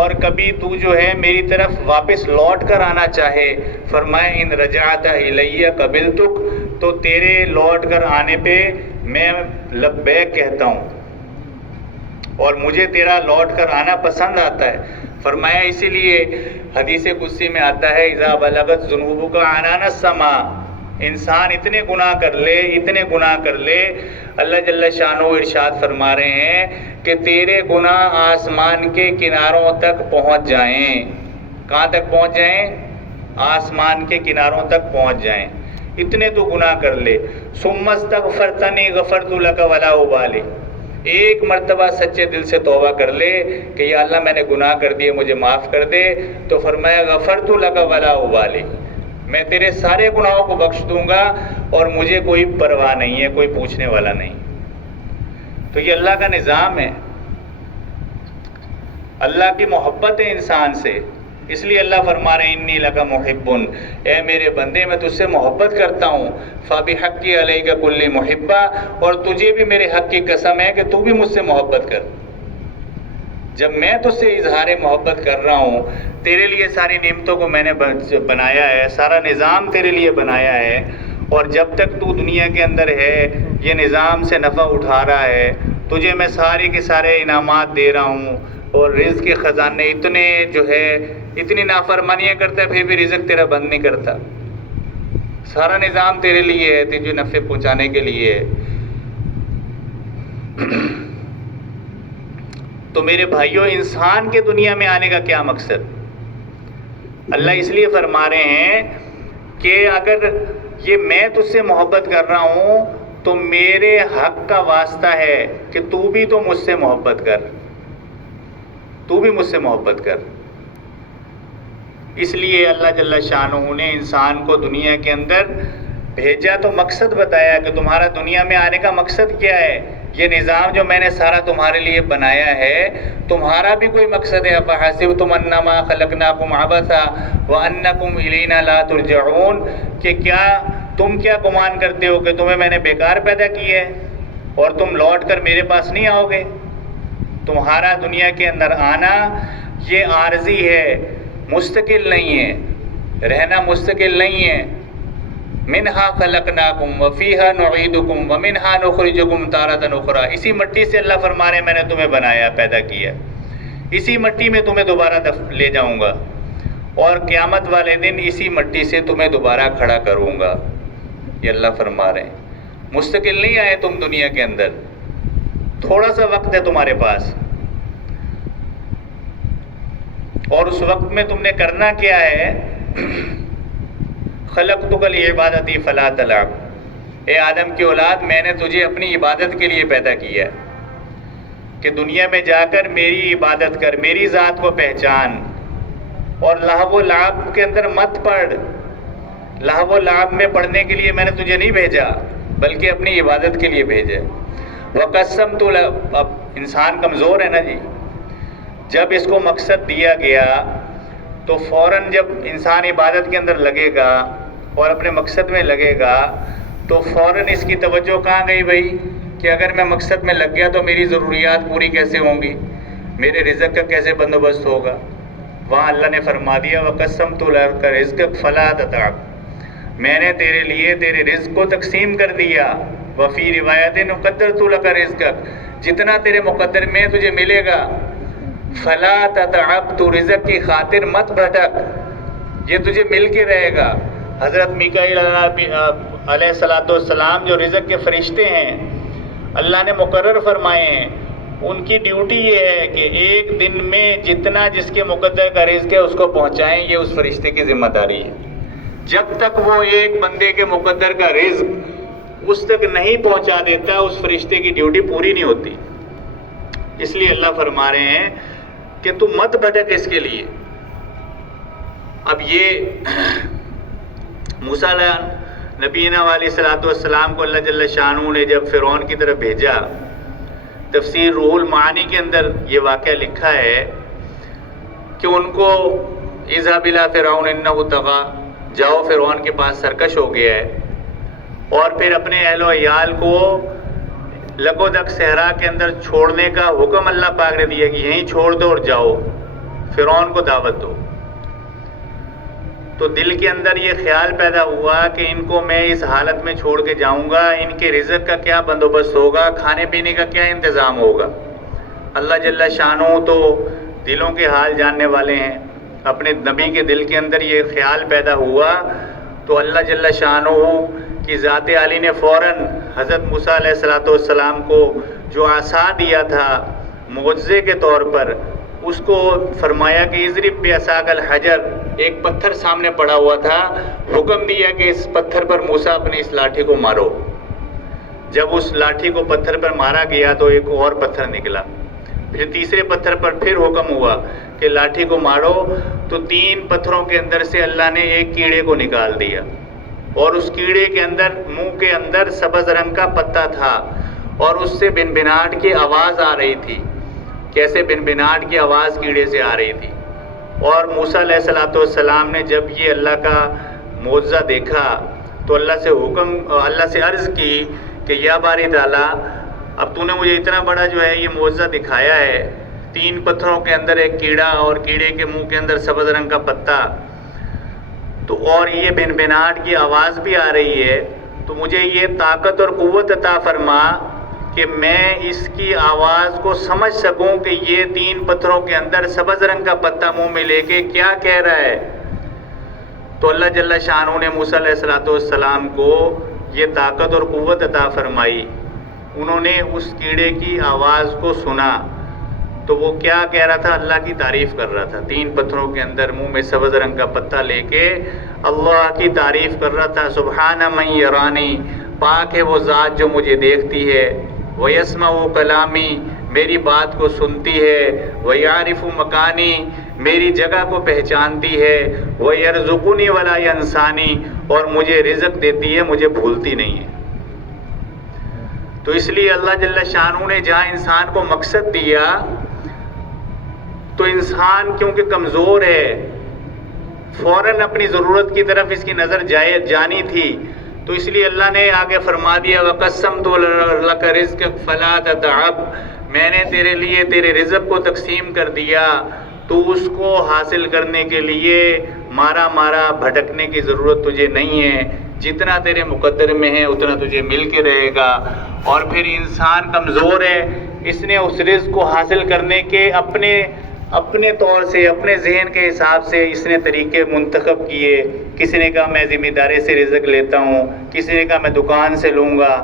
اور کبھی تو جو ہے میری طرف واپس لوٹ کر آنا چاہے، فرمائے ان رجعت الیہ قبلتک، تو تیرے لوٹ کر آنے پہ میں لبیک کہتا ہوں اور مجھے تیرا لوٹ کر آنا پسند آتا ہے۔ فرمایا اسی لیے حدیث قدسی میں آتا ہے اذا بلغت ذنوبک عنان السماء، انسان اتنے گناہ کر لے اتنے گناہ کر لے، اللہ جل شانہ ارشاد فرما رہے ہیں کہ تیرے گناہ آسمان کے کناروں تک پہنچ جائیں۔ کہاں تک پہنچ جائیں؟ آسمان کے کناروں تک پہنچ جائیں، اتنے تو گناہ کر لے۔ ثم استغفرتنی غفرت لک ولا ابالی، ایک مرتبہ سچے دل سے توبہ کر لے کہ یا اللہ میں نے گناہ کر دیے مجھے معاف کر دے، تو فرمایا غفرت لک ولا ابالی، میں تیرے سارے گناہوں کو بخش دوں گا اور مجھے کوئی پرواہ نہیں ہے، کوئی پوچھنے والا نہیں۔ تو یہ اللہ کا نظام ہے، اللہ کی محبت ہے انسان سے، اس لیے اللہ فرما رہے ہیں انی لک محب، اے میرے بندے میں تجھ سے محبت کرتا ہوں، فبحق علیک کل محبہ، اور تجھے بھی میرے حق کی قسم ہے کہ تو بھی مجھ سے محبت کر۔ جب میں تجھ سے اظہار محبت کر رہا ہوں، تیرے لیے ساری نعمتوں کو میں نے بنایا ہے، سارا نظام تیرے لیے بنایا ہے، اور جب تک تو دنیا کے اندر ہے یہ نظام سے نفع اٹھا رہا ہے، تجھے میں سارے کے سارے انعامات دے رہا ہوں، اور رزق کے خزانے اتنے جو ہے اتنی نافرمانیاں کرتا ہے پھر بھی رزق تیرا بند نہیں کرتا، سارا نظام تیرے لیے ہے، تجھے نفع پہنچانے کے لیے ہے۔ تو میرے بھائیوں، انسان کے دنیا میں آنے کا کیا مقصد؟ اللہ اس لیے فرما رہے ہیں کہ اگر یہ میں تجھ سے محبت کر رہا ہوں تو میرے حق کا واسطہ ہے کہ تو بھی تو مجھ سے محبت کر، تو بھی مجھ سے محبت کر۔ اس لیے اللہ جل شانہ نے انسان کو دنیا کے اندر بھیجا تو مقصد بتایا کہ تمہارا دنیا میں آنے کا مقصد کیا ہے، یہ نظام جو میں نے سارا تمہارے لیے بنایا ہے تمہارا بھی کوئی مقصد ہے۔ فَحَسِبْتُمْ أَنَّمَا خَلَقْنَاكُمْ عَبَثًا وَأَنَّكُمْ إِلَيْنَا لَا تُرْجَعُونَ، کہ تم کیا گمان کرتے ہو کہ تمہیں میں نے بیکار پیدا کیا ہے اور تم لوٹ کر میرے پاس نہیں آؤ گے؟ تمہارا دنیا کے اندر آنا یہ عارضی ہے، مستقل نہیں ہے، رہنا مستقل نہیں ہے۔ منہا خلقناکم وفیہا نعیدکم ومنہا نخرجکم تارۃ اخری، اسی مٹی سے اللہ فرما رہے ہیں میں نے تمہیں بنایا، پیدا کیا، اسی مٹی میں تمہیں دوبارہ لے جاؤں گا اور قیامت والے دن اسی مٹی سے تمہیں دوبارہ کھڑا کروں گا۔ یہ اللہ فرما رہے ہیں، مستقل نہیں آئے تم دنیا کے اندر، تھوڑا سا وقت ہے تمہارے پاس، اور اس وقت میں تم نے کرنا کیا ہے؟ خلقتک لعبادتی فلا تلعب، اے آدم کی اولاد میں نے تجھے اپنی عبادت کے لیے پیدا کیا ہے کہ دنیا میں جا کر میری عبادت کر، میری ذات کو پہچان، اور لہو و لعب کے اندر مت پڑھ۔ لہو و لعب میں پڑھنے کے لیے میں نے تجھے نہیں بھیجا بلکہ اپنی عبادت کے لیے بھیجا۔ وَقَسَّمْتُ اب انسان کمزور ہے نا جی، جب اس کو مقصد دیا گیا تو فوراً جب انسان عبادت کے اندر لگے گا اور اپنے مقصد میں لگے گا تو فوراً اس کی توجہ کہاں گئی بھائی کہ اگر میں مقصد میں لگ گیا تو میری ضروریات پوری کیسے ہوں گی، میرے رزق کا کیسے بندوبست ہوگا؟ وہاں اللہ نے فرما دیا وَقَسَّمْتُ لَكَ رِزْقَكَ فَلَا تَتَعَبْ، میں نے تیرے لیے تیرے رزق کو تقسیم کر دیا۔ وفی روایت قدرت لک رزقک، جتنا تیرے مقدر میں تجھے ملے گا، فلا تتعب، تو رزق کی خاطر مت بھٹک، یہ تجھے مل کے رہے گا۔ حضرت میکائیل علیہ السلام جو رزق کے فرشتے ہیں اللہ نے مقرر فرمائے ہیں، ان کی ڈیوٹی یہ ہے کہ ایک دن میں جتنا جس کے مقدر کا رزق ہے اس کو پہنچائیں، یہ اس فرشتے کی ذمہ داری ہے۔ جب تک وہ ایک بندے کے مقدر کا رزق اس تک نہیں پہنچا دیتا اس فرشتے کی ڈیوٹی پوری نہیں ہوتی۔ اس لیے اللہ فرما رہے ہیں کہ تم مت بھٹک اس کے لیے۔ اب یہ موسیٰ نبینا علیہ السلام کو اللہ جل شانہ نے جب فرعون کی طرف بھیجا، تفسیر روح المعانی کے اندر یہ واقعہ لکھا ہے کہ ان کو اذهب الى فرعون انه طغى، جاؤ فرعون کے پاس سرکش ہو گیا ہے، اور پھر اپنے اہل و عیال کو لگودق صحرا کے اندر چھوڑنے کا حکم اللہ پاک نے دیا کہ یہیں چھوڑ دو اور جاؤ، فرعون کو دعوت دو۔ تو دل کے اندر یہ خیال پیدا ہوا کہ ان کو میں اس حالت میں چھوڑ کے جاؤں گا، ان کے رزق کا کیا بندوبست ہوگا، کھانے پینے کا کیا انتظام ہوگا۔ اللہ جل شانہ تو دلوں کے حال جاننے والے ہیں، اپنے نبی کے دل کے اندر یہ خیال پیدا ہوا تو اللہ جل شانہ کی ذات عالی نے فوراً حضرت موسیٰ علیہ السلام کو جو عصا دیا تھا معجزے کے طور پر، اس کو فرمایا کہ اضرب بعصاک الحجر، ایک پتھر سامنے پڑا ہوا تھا، حکم دیا کہ اس پتھر پر موسیٰ اپنی اس لاٹھی کو مارو۔ جب اس لاٹھی کو پتھر پر مارا گیا تو ایک اور پتھر نکلا، پھر تیسرے پتھر پر پھر حکم ہوا کہ لاٹھی کو مارو، تو 3 پتھروں کے اندر سے اللہ نے ایک کیڑے کو نکال دیا، اور اس کیڑے کے اندر منہ کے اندر سبز رنگ کا پتا تھا، اور اس سے بنبناٹ کی آواز آ رہی تھی، کیسے بنبناٹ کی آواز کیڑے سے آ رہی تھی۔ اور موسیٰ علیہ السلام نے جب یہ اللہ کا معجزہ دیکھا تو اللہ سے عرض کی کہ یا باری تعالیٰ، اب تو نے مجھے اتنا بڑا جو ہے یہ معجزہ دکھایا ہے، 3 پتھروں کے اندر ایک کیڑا اور کیڑے کے منہ کے اندر سبز رنگ کا پتا، تو اور یہ بنبناٹ کی آواز بھی آ رہی ہے، تو مجھے یہ طاقت اور قوت عطا فرما کہ میں اس کی آواز کو سمجھ سکوں کہ یہ 3 پتھروں کے اندر سبز رنگ کا پتا منہ میں لے کے کیا کہہ رہا ہے۔ تو اللہ جل شانہ نے موسیٰ علیہ السلام کو یہ طاقت اور قوت عطا فرمائی، انہوں نے اس کیڑے کی آواز کو سنا، تو وہ کیا کہہ رہا تھا؟ اللہ کی تعریف کر رہا تھا. 3 پتھروں کے اندر منہ میں سبز رنگ کا پتا لے کے اللہ کی تعریف کر رہا تھا. سبحان من یرانی، پاک ہے وہ ذات جو مجھے دیکھتی ہے. ویسمع کلامی، میری بات کو سنتی ہے. ویعرف مکانی، میری جگہ کو پہچانتی ہے. ویرزقنی ولا ینسانی، اور مجھے رزق دیتی ہے، مجھے بھولتی نہیں ہے. تو اس لیے اللہ جل شانہ نے جہاں انسان کو مقصد دیا، تو انسان کیونکہ کمزور ہے، فوراً اپنی ضرورت کی طرف اس کی نظر جانی تھی، تو اس لیے اللہ نے آگے فرما دیا وَقَسَّمْتُ لَكَ رِزْقَكَ فَلَا تَتَعَبْ، میں نے تیرے لیے تیرے رزق کو تقسیم کر دیا، تو اس کو حاصل کرنے کے لیے مارا بھٹکنے کی ضرورت تجھے نہیں ہے. جتنا تیرے مقدر میں ہے اتنا تجھے مل کے رہے گا. اور پھر انسان کمزور ہے، اس نے اس رزق کو حاصل کرنے کے اپنے طور سے، اپنے ذہن کے حساب سے اس نے طریقے منتخب کیے. کسی نے کہا میں ذمہ داری سے رزق لیتا ہوں، کسی نے کہا میں دکان سے لوں گا،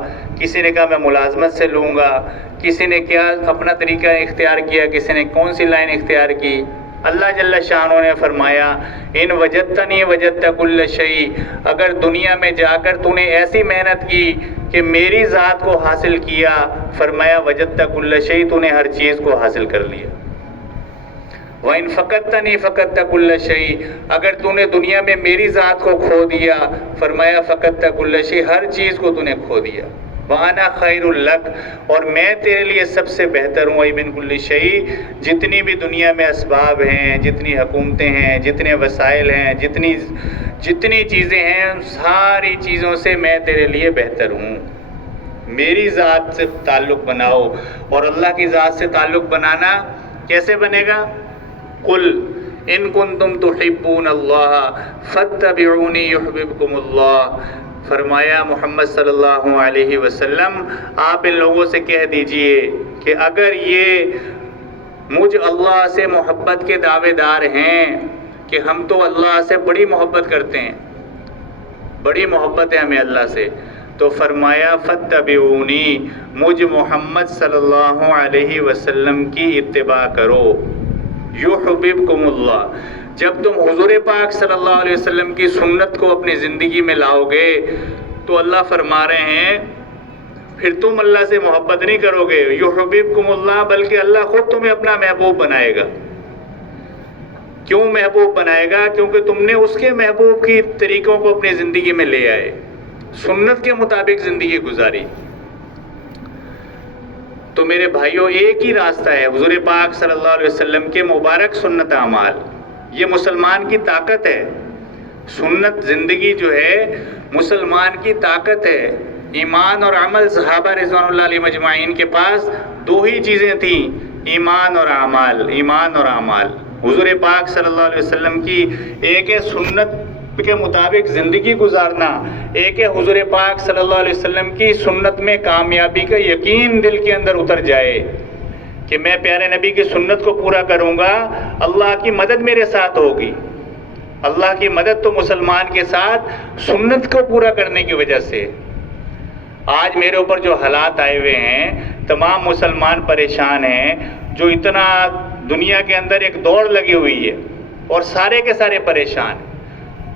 کسی نے کہا میں ملازمت سے لوں گا، کسی نے کیا اپنا طریقہ اختیار کیا، کسی نے کون سی لائن اختیار کی. اللہ جل شانہ نے فرمایا ان وجدتنی وجدت کل شیء، اگر دنیا میں جا کر تو نے ایسی محنت کی کہ میری ذات کو حاصل کیا، فرمایا وجدت کل شیء، تو نے ہر چیز کو حاصل کر لیا. وَإِن فَقَدْتَنِي فَقَدْتَ كُلَّ شَيْءٍ، اگر تو نے دنیا میں میری ذات کو کھو دیا، فرمایا فَقَدْتَ كُلَّ شَيْءٍ، ہر چیز کو تو نے کھو دیا. وَأَنَا خَيْرٌ لَكَ، اور میں تیرے لیے سب سے بہتر ہوں. مِن كُلِّ شَيْءٍ، جتنی بھی دنیا میں اسباب ہیں، جتنی حکومتیں ہیں، جتنے وسائل ہیں، جتنی چیزیں ہیں، ساری چیزوں سے میں تیرے لیے بہتر ہوں. میری ذات سے تعلق بناؤ. اور اللہ کی ذات سے تعلق بنانا کیسے بنے گا؟ قل ان کنتم تحبون اللہ فاتبعونی یحببکم اللہ. فرمایا محمد صلی اللہ علیہ وسلم آپ ان لوگوں سے کہہ دیجئے کہ اگر یہ مجھ اللہ سے محبت کے دعوے دار ہیں کہ ہم تو اللہ سے بڑی محبت کرتے ہیں، بڑی محبت ہے ہمیں اللہ سے، تو فرمایا فاتبعونی، مجھ محمد صلی اللہ علیہ وسلم کی اتباع کرو. یحببکم اللہ، جب تم حضور پاک صلی اللہ علیہ وسلم کی سنت کو اپنی زندگی میں لاؤ گے تو اللہ فرما رہے ہیں پھر تم اللہ سے محبت نہیں کرو گے، یحببکم اللہ، بلکہ اللہ خود تمہیں اپنا محبوب بنائے گا. کیوں محبوب بنائے گا؟ کیونکہ تم نے اس کے محبوب کی طریقوں کو اپنی زندگی میں لے آئے، سنت کے مطابق زندگی گزاری. تو میرے بھائیوں ایک ہی راستہ ہے، حضور پاک صلی اللہ علیہ وسلم کے مبارک سنت اعمال. یہ مسلمان کی طاقت ہے، سنت زندگی جو ہے مسلمان کی طاقت ہے. ایمان اور عمل، صحابہ رضوان اللہ علیہ مجمعین کے پاس 2 ہی چیزیں تھیں، ایمان اور اعمال. ایمان اور اعمال حضور پاک صلی اللہ علیہ وسلم کی ایک ہے سنت کے مطابق زندگی گزارنا، ایک ہے حضور پاک صلی اللہ علیہ وسلم کی سنت میں کامیابی کا یقین دل کے اندر اتر جائے کہ میں پیارے نبی کی سنت کو پورا کروں گا، اللہ کی مدد میرے ساتھ ہوگی. اللہ کی مدد تو مسلمان کے ساتھ سنت کو پورا کرنے کی وجہ سے. آج میرے اوپر جو حالات آئے ہوئے ہیں، تمام مسلمان پریشان ہیں، جو اتنا دنیا کے اندر ایک دوڑ لگی ہوئی ہے اور سارے کے سارے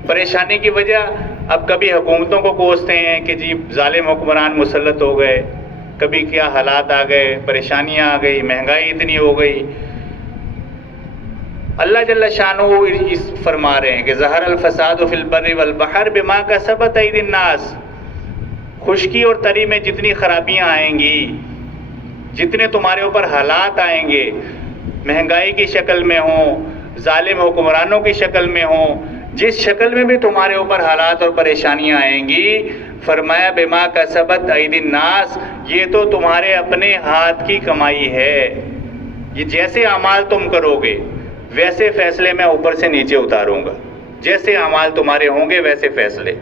پریشانی کی وجہ اب کبھی حکومتوں کو کوستے ہیں کہ جی ظالم حکمران مسلط ہو گئے، کبھی کیا حالات آ گئے، پریشانیاں آ گئی، مہنگائی اتنی ہو گئی. اللہ جل شانہ اس فرما رہے ہیں کہ ظہر الفساد فی البر والبحر بما کسبت ایدی الناس، خشکی اور تری میں جتنی خرابیاں آئیں گی، جتنے تمہارے اوپر حالات آئیں گے، مہنگائی کی شکل میں ہوں، ظالم حکمرانوں کی شکل میں ہوں، جس شکل میں بھی تمہارے اوپر حالات اور پریشانیاں آئیں گی، فرمایا بما کسبت ایدی الناس، یہ تو تمہارے اپنے ہاتھ کی کمائی ہے. یہ جیسے اعمال تم کرو گے ویسے فیصلے میں اوپر سے نیچے اتاروں گا، جیسے اعمال تمہارے ہوں گے ویسے فیصلے.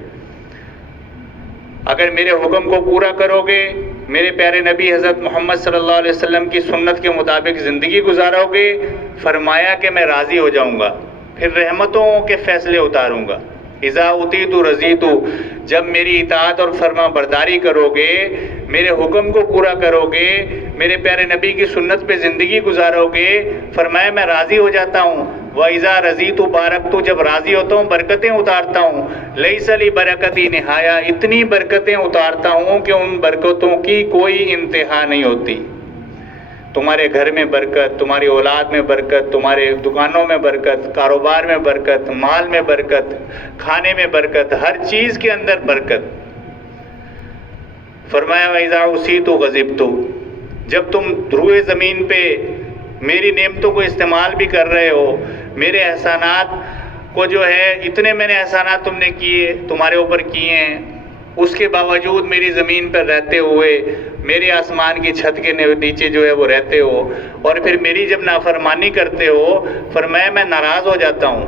اگر میرے حکم کو پورا کرو گے، میرے پیارے نبی حضرت محمد صلی اللہ علیہ وسلم کی سنت کے مطابق زندگی گزارو گے، فرمایا کہ میں راضی ہو جاؤں گا، پھر رحمتوں کے فیصلے اتاروں گا. اذا اطیعت رضیت، جب میری اطاعت اور فرما برداری کرو گے، میرے حکم کو پورا کرو گے، میرے پیارے نبی کی سنت پہ زندگی گزارو گے، فرمایا میں راضی ہو جاتا ہوں۔ وَإِذَا رَضِيتُ بَارَكْتُ، جب راضی ہوتا ہوں برکتیں اتارتا ہوں۔ لَيْسَ لِبَرَكَتِي نِہَایَہ، اتنی برکتیں اتارتا ہوں کہ ان برکتوں کی کوئی انتہا نہیں ہوتی۔ تمہارے گھر میں برکت، تمہاری اولاد میں برکت، تمہارے دکانوں میں برکت، کاروبار میں برکت، مال میں برکت، کھانے میں برکت، ہر چیز کے اندر برکت۔ فرمایا وَإِذَا أُوصِيتُ غَضِبْتُ، جب تم روئے زمین پہ میری نعمتوں کو استعمال بھی کر رہے ہو، میرے احسانات کو جو ہے، اتنے میں نے احسانات تم نے کیے، تمہارے اوپر کیے ہیں، اس کے باوجود میری زمین پر رہتے ہوئے، میرے آسمان کی چھت کے نیچے جو ہے وہ رہتے ہو، اور پھر میری جب نافرمانی کرتے ہو، فرمایا میں ناراض ہو جاتا ہوں،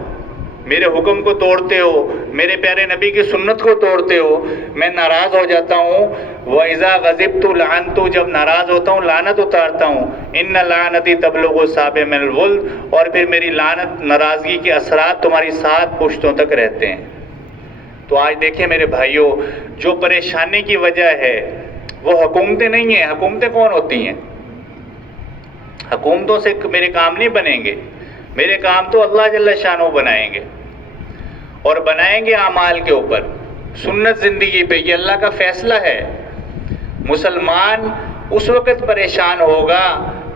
میرے حکم کو توڑتے ہو، میرے پیارے نبی کی سنت کو توڑتے ہو، میں ناراض ہو جاتا ہوں۔ وَإِذَا غَضِبْتُ لَعَنْتُ، جب ناراض ہوتا ہوں لعنت اتارتا ہوں۔ إِنَّ لَعْنَتِي تَبْلُغُ السَّابِعَ مِنَ الْوُلْدِ، اور پھر میری لعنت، ناراضگی کے اثرات تمہاری 7 پشتوں تک رہتے ہیں۔ تو آج دیکھیں میرے بھائیوں، جو پریشانی کی وجہ ہے وہ حکومتیں نہیں ہیں۔ حکومتیں کون ہوتی ہیں؟ حکومتوں سے میرے کام نہیں بنیں گے، میرے کام تو اللہ جل شانہ بنائیں گے، اور بنائیں گے اعمال کے اوپر، سنت زندگی پہ۔ یہ اللہ کا فیصلہ ہے۔ مسلمان اس وقت پریشان ہوگا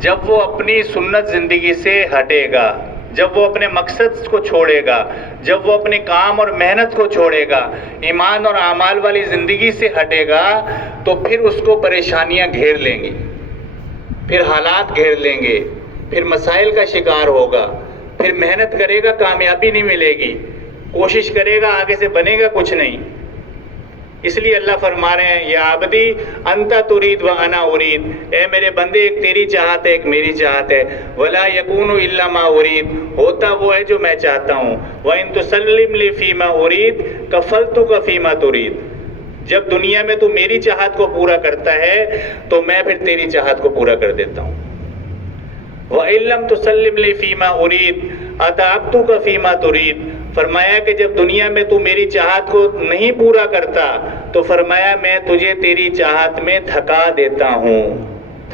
جب وہ اپنی سنت زندگی سے ہٹے گا، جب وہ اپنے مقصد کو چھوڑے گا، جب وہ اپنے کام اور محنت کو چھوڑے گا، ایمان اور اعمال والی زندگی سے ہٹے گا، تو پھر اس کو پریشانیاں گھیر لیں گی، پھر حالات گھیر لیں گے، پھر مسائل کا شکار ہوگا، پھر محنت کرے گا کامیابی نہیں ملے گی، کوشش کرے گا آگے سے بنے گا کچھ نہیں۔ اس لیے اللہ فرما رہے ہیں یا عبدی انت ترید و انا ارید، اے میرے بندے ایک تیری چاہت ہے ایک میری چاہت ہے، ولا یکون الا ما ارید، ہوتا وہ ہے جو میں چاہتا ہوں، وان تسلم لی فیما ارید کفلتک فیما ترید، جب دنیا میں تو میری چاہت کو پورا کرتا ہے تو میں پھر تیری چاہت کو پورا کر دیتا ہوں۔ وَإِن لَّمْ تُسَلِّمْ لِي فِيمَا أُرِيدُ أَتَعَبْتُكَ فِيمَا تُرِيدُ، فرمایا کہ جب دنیا میں تو میری چاہت کو نہیں پورا کرتا تو فرمایا میں تجھے تیری چاہت میں تھکا دیتا ہوں،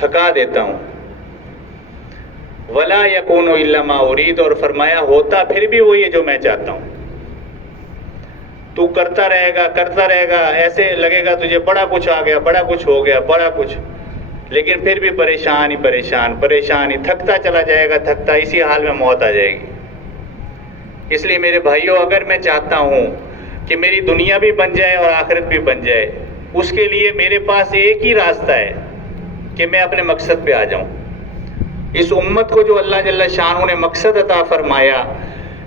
تھکا دیتا ہوں۔ وَلَا يَكُونُ إِلَّا مَا أُرِيدُ، اور فرمایا ہوتا پھر بھی وہی ہے جو میں چاہتا ہوں۔ تو کرتا رہے گا، ایسے لگے گا تجھے بڑا کچھ آ گیا، بڑا کچھ ہو گیا، بڑا کچھ، لیکن پھر بھی پریشان ہی تھکتا چلا جائے گا، تھکتا، اسی حال میں موت آ جائے گی۔ اس لیے میرے بھائیوں، اگر میں چاہتا ہوں کہ میری دنیا بھی بن جائے اور آخرت بھی بن جائے، اس کے لیے میرے پاس ایک ہی راستہ ہے کہ میں اپنے مقصد پہ آ جاؤں۔ اس امت کو جو اللہ جل شانہ نے مقصد عطا فرمایا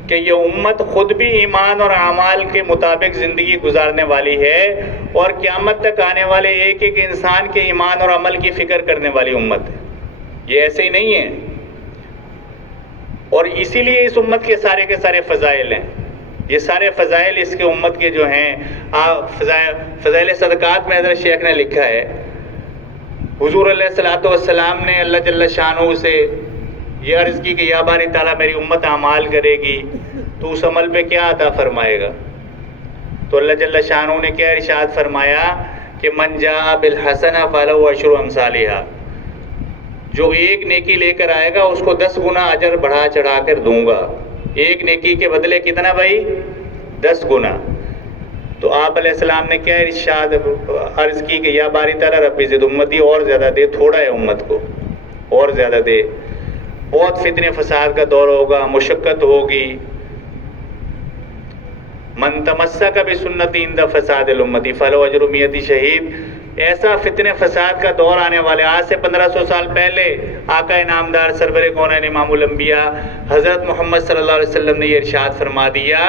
کہ یہ امت خود بھی ایمان اور اعمال کے مطابق زندگی گزارنے والی ہے، اور قیامت تک آنے والے ایک ایک انسان کے ایمان اور عمل کی فکر کرنے والی امت ہے، یہ ایسے ہی نہیں ہے۔ اور اسی لیے اس امت کے سارے فضائل ہیں، یہ سارے فضائل اس کے امت کے جو ہیں، فضائل صدقات میں حضرت شیخ نے لکھا ہے، حضور علیہ الصلوۃ والسلام نے اللہ جل شانہ سے یہ عرض کی کہ یا باری تعالیٰ میری امت اعمال کرے گی تو اس عمل پہ کیا عطا فرمائے گا؟ تو اللہ جل شانہ نے کیا ارشاد فرمایا کہ من جاء بالحسنہ فلہ عشر امثالھا، جو ایک نیکی لے کر آئے گا اس کو 10 گنا اجر بڑھا چڑھا کر دوں گا۔ ایک نیکی کے بدلے کتنا بھائی؟ 10 گنا۔ تو آپ علیہ السلام نے کیا ارشاد عرض کی کہ یا باری تعالیٰ رب زد امتی، اور زیادہ دے، تھوڑا ہے امت کو، اور زیادہ دے۔ بہت فتنے فساد کا دور ہوگا، مشقت ہوگی۔ من تمسک بسنتی عند فساد الامتی فلہ اجر 100 شہید، ایسا فتنے فساد کا دور آنے والے۔ آج سے 1500 سال پہلے آقا انعامدار سرور کونین امام الانبیاء حضرت محمد صلی اللہ علیہ وسلم نے یہ ارشاد فرما دیا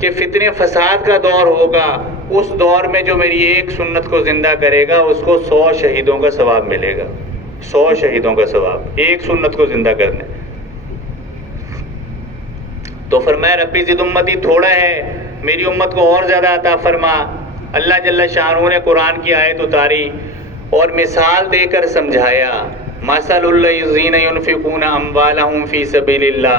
کہ فتنے فساد کا دور ہوگا، اس دور میں جو میری ایک سنت کو زندہ کرے گا اس کو 100 شہیدوں کا ثواب ملے گا، 100 شہیدوں کا ثواب ایک سنت کو زندہ کرنے۔ تو فرمایا ربی زد امتی، تھوڑا ہے، میری امت کو اور زیادہ عطا فرما۔ اللہ جل شانہ نے قرآن کی آیت اتاری اور مثال دے کر سمجھایا، مثل الذین ينفقون اموالهم فی سبیل اللہ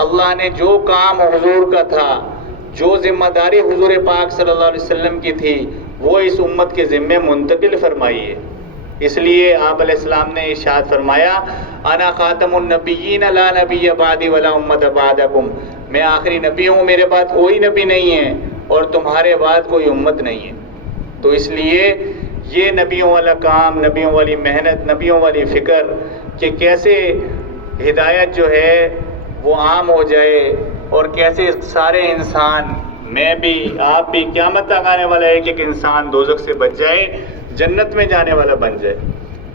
اللہ نے جو کام حضور کا تھا، جو ذمہ داری حضور پاک صلی اللہ علیہ وسلم کی تھی، وہ اس امت کے ذمے منتقل فرمائی ہے۔ اس لیے آپ علیہ السلام نے ارشاد فرمایا، انا خاتم النبیین لا نبی بعدی ولا امت بعدکم، میں آخری نبی ہوں، میرے بعد کوئی نبی نہیں ہے اور تمہارے بعد کوئی امت نہیں ہے۔ تو اس لیے یہ نبیوں والا کام، نبیوں والی محنت، نبیوں والی فکر کہ کیسے ہدایت جو ہے وہ عام ہو جائے اور کیسے سارے انسان، میں بھی آپ بھی، قیامت تک آنے والا ایک ایک انسان دوزخ سے بچ جائے، جنت میں جانے والا بن جائے،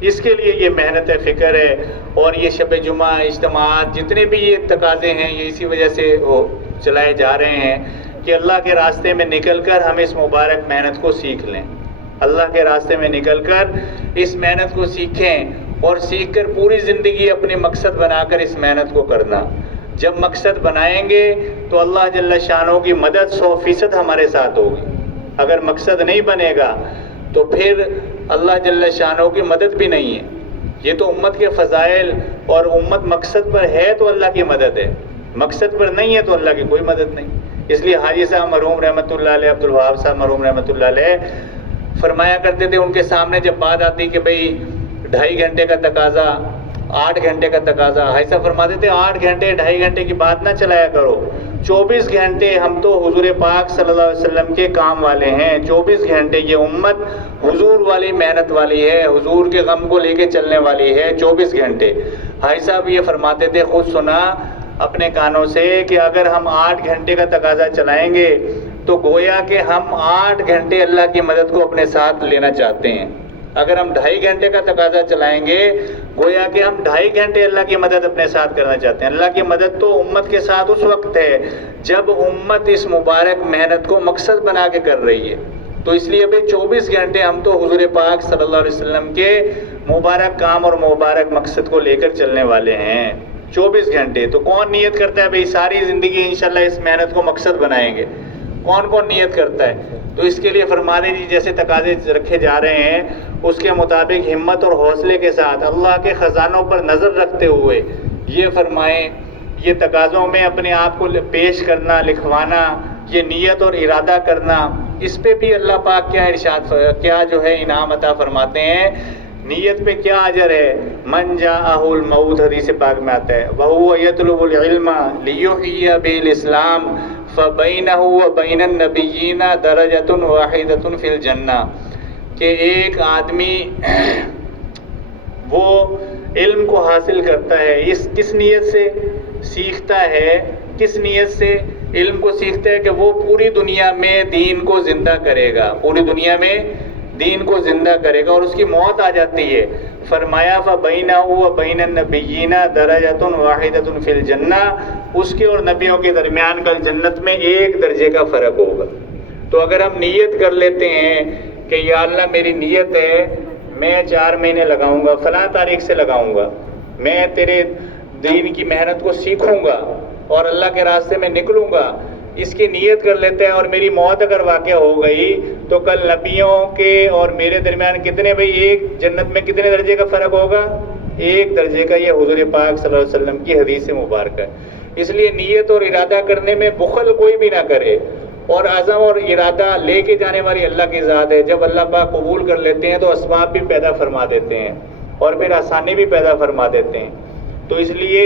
اس کے لیے یہ محنت ہے، فکر ہے۔ اور یہ شب جمعہ، اجتماعات، جتنے بھی یہ تقاضے ہیں، یہ اسی وجہ سے وہ چلائے جا رہے ہیں کہ اللہ کے راستے میں نکل کر ہم اس مبارک محنت کو سیکھ لیں، اللہ کے راستے میں نکل کر اس محنت کو سیکھیں اور سیکھ کر پوری زندگی اپنے مقصد بنا کر اس محنت کو کرنا۔ جب مقصد بنائیں گے تو اللہ جل شانہ کی مدد 100% ہمارے ساتھ ہوگی۔ اگر مقصد نہیں بنے گا تو پھر اللہ جل شانہ کی مدد بھی نہیں ہے۔ یہ تو امت کے فضائل، اور امت مقصد پر ہے تو اللہ کی مدد ہے، مقصد پر نہیں ہے تو اللہ کی کوئی مدد نہیں۔ اس لیے حاجی صاحب مرحوم رحمۃ اللہ علیہ، عبد الوہاب صاحب مرحوم رحمۃ اللہ علیہ فرمایا کرتے تھے، ان کے سامنے جب بات آتی کہ بھئی 2.5 گھنٹے کا تقاضا، 8 گھنٹے کا تقاضا، ایسا فرماتے تھے 8 گھنٹے 2.5 گھنٹے کی بات نہ چلایا کرو، 24 گھنٹے ہم تو حضور پاک صلی اللہ علیہ وسلم کے کام والے ہیں، 24 گھنٹے یہ امت حضور والی محنت والی ہے، حضور کے غم کو لے کے چلنے والی ہے 24 گھنٹے۔ حاجی صاحب یہ فرماتے تھے، خود سنا اپنے کانوں سے، کہ اگر ہم 8 گھنٹے کا تقاضا چلائیں گے تو گویا کہ ہم 8 گھنٹے اللہ کی مدد کو اپنے ساتھ لینا چاہتے ہیں۔ اگر ہم 2.5 گھنٹے کا تقاضا چلائیں گے گویا کہ ہم 2.5 گھنٹے اللہ کی مدد اپنے ساتھ کرنا چاہتے ہیں۔ اللہ کی مدد تو امت کے ساتھ اس وقت ہے جب امت اس مبارک محنت کو مقصد بنا کے کر رہی ہے۔ تو اس لیے بھئی 24 گھنٹے ہم تو حضور پاک صلی اللہ علیہ وسلم کے مبارک کام اور مبارک مقصد کو لے کر چلنے والے ہیں، 24 گھنٹے۔ تو کون نیت کرتا ہے بھئی ساری زندگی انشاءاللہ اس محنت کو مقصد بنائیں گے؟ کون کون نیت کرتا ہے؟ تو اس کے لیے فرما دیں جی، جیسے تقاضے رکھے جا رہے ہیں اس کے مطابق ہمت اور حوصلے کے ساتھ اللہ کے خزانوں پر نظر رکھتے ہوئے یہ فرمائیں، یہ تقاضوں میں اپنے آپ کو پیش کرنا، لکھوانا، یہ نیت اور ارادہ کرنا، اس پہ بھی اللہ پاک کیا ارشاد، کیا جو ہے انعام عطا فرماتے ہیں، نیت پہ کیا اجر ہے۔ من جاءہ الموت حدیث پاک میں آتا ہے، وَهُوَ يَطْلُبُ الْعِلْمَ لِيُحْيِيَ بِهِ الْإِسْلَامَ فَبَيْنَهُ وَبَيْنَ النَّبِيِّينَ دَرَجَةٌ وَاحِدَةٌ فِي الْجَنَّةِ، کہ ایک آدمی وہ علم کو حاصل کرتا ہے، اس کس نیت سے سیکھتا ہے، کس نیت سے علم کو سیکھتا ہے کہ وہ پوری دنیا میں دین کو زندہ کرے گا، پوری دنیا میں دین کو زندہ کرے گا، اور اس کی موت آ جاتی ہے۔ فرمایا فَبَيْنَهُ وَبَيْنَ النَّبِيِّينَ دَرَجَةٌ وَاحِدَةٌ فِي الْجَنَّةِ، اس کے اور نبیوں کے درمیان کل جنت میں 1 درجے کا فرق ہوگا۔ تو اگر ہم نیت کر لیتے ہیں کہ یا اللہ میری نیت ہے میں 4 مہینے لگاؤں گا، فلاں تاریخ سے لگاؤں گا، میں تیرے دین کی محنت کو سیکھوں گا اور اللہ کے راستے میں نکلوں گا، اس کی نیت کر لیتے ہیں، اور میری موت اگر واقع ہو گئی تو کل نبیوں کے اور میرے درمیان کتنے بھئی ایک جنت میں کتنے درجے کا فرق ہوگا؟ 1 درجے کا۔ یہ حضور پاک صلی اللہ علیہ وسلم کی حدیث مبارکہ ہے۔ اس لیے نیت اور ارادہ کرنے میں بخل کوئی بھی نہ کرے، اور عزم اور ارادہ لے کے جانے والی اللہ کی ذات ہے۔ جب اللہ پاک قبول کر لیتے ہیں تو اسباب بھی پیدا فرما دیتے ہیں اور پھر آسانی بھی پیدا فرما دیتے ہیں۔ تو اس لیے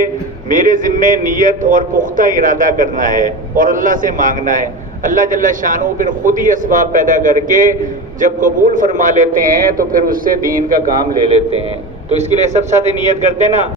میرے ذمے نیت اور پختہ ارادہ کرنا ہے اور اللہ سے مانگنا ہے۔ اللہ جل شانہ پھر خود ہی اسباب پیدا کر کے جب قبول فرما لیتے ہیں تو پھر اس سے دین کا کام لے لیتے ہیں۔ تو اس کے لیے سب ساتھ نیت کرتے ہیں نا۔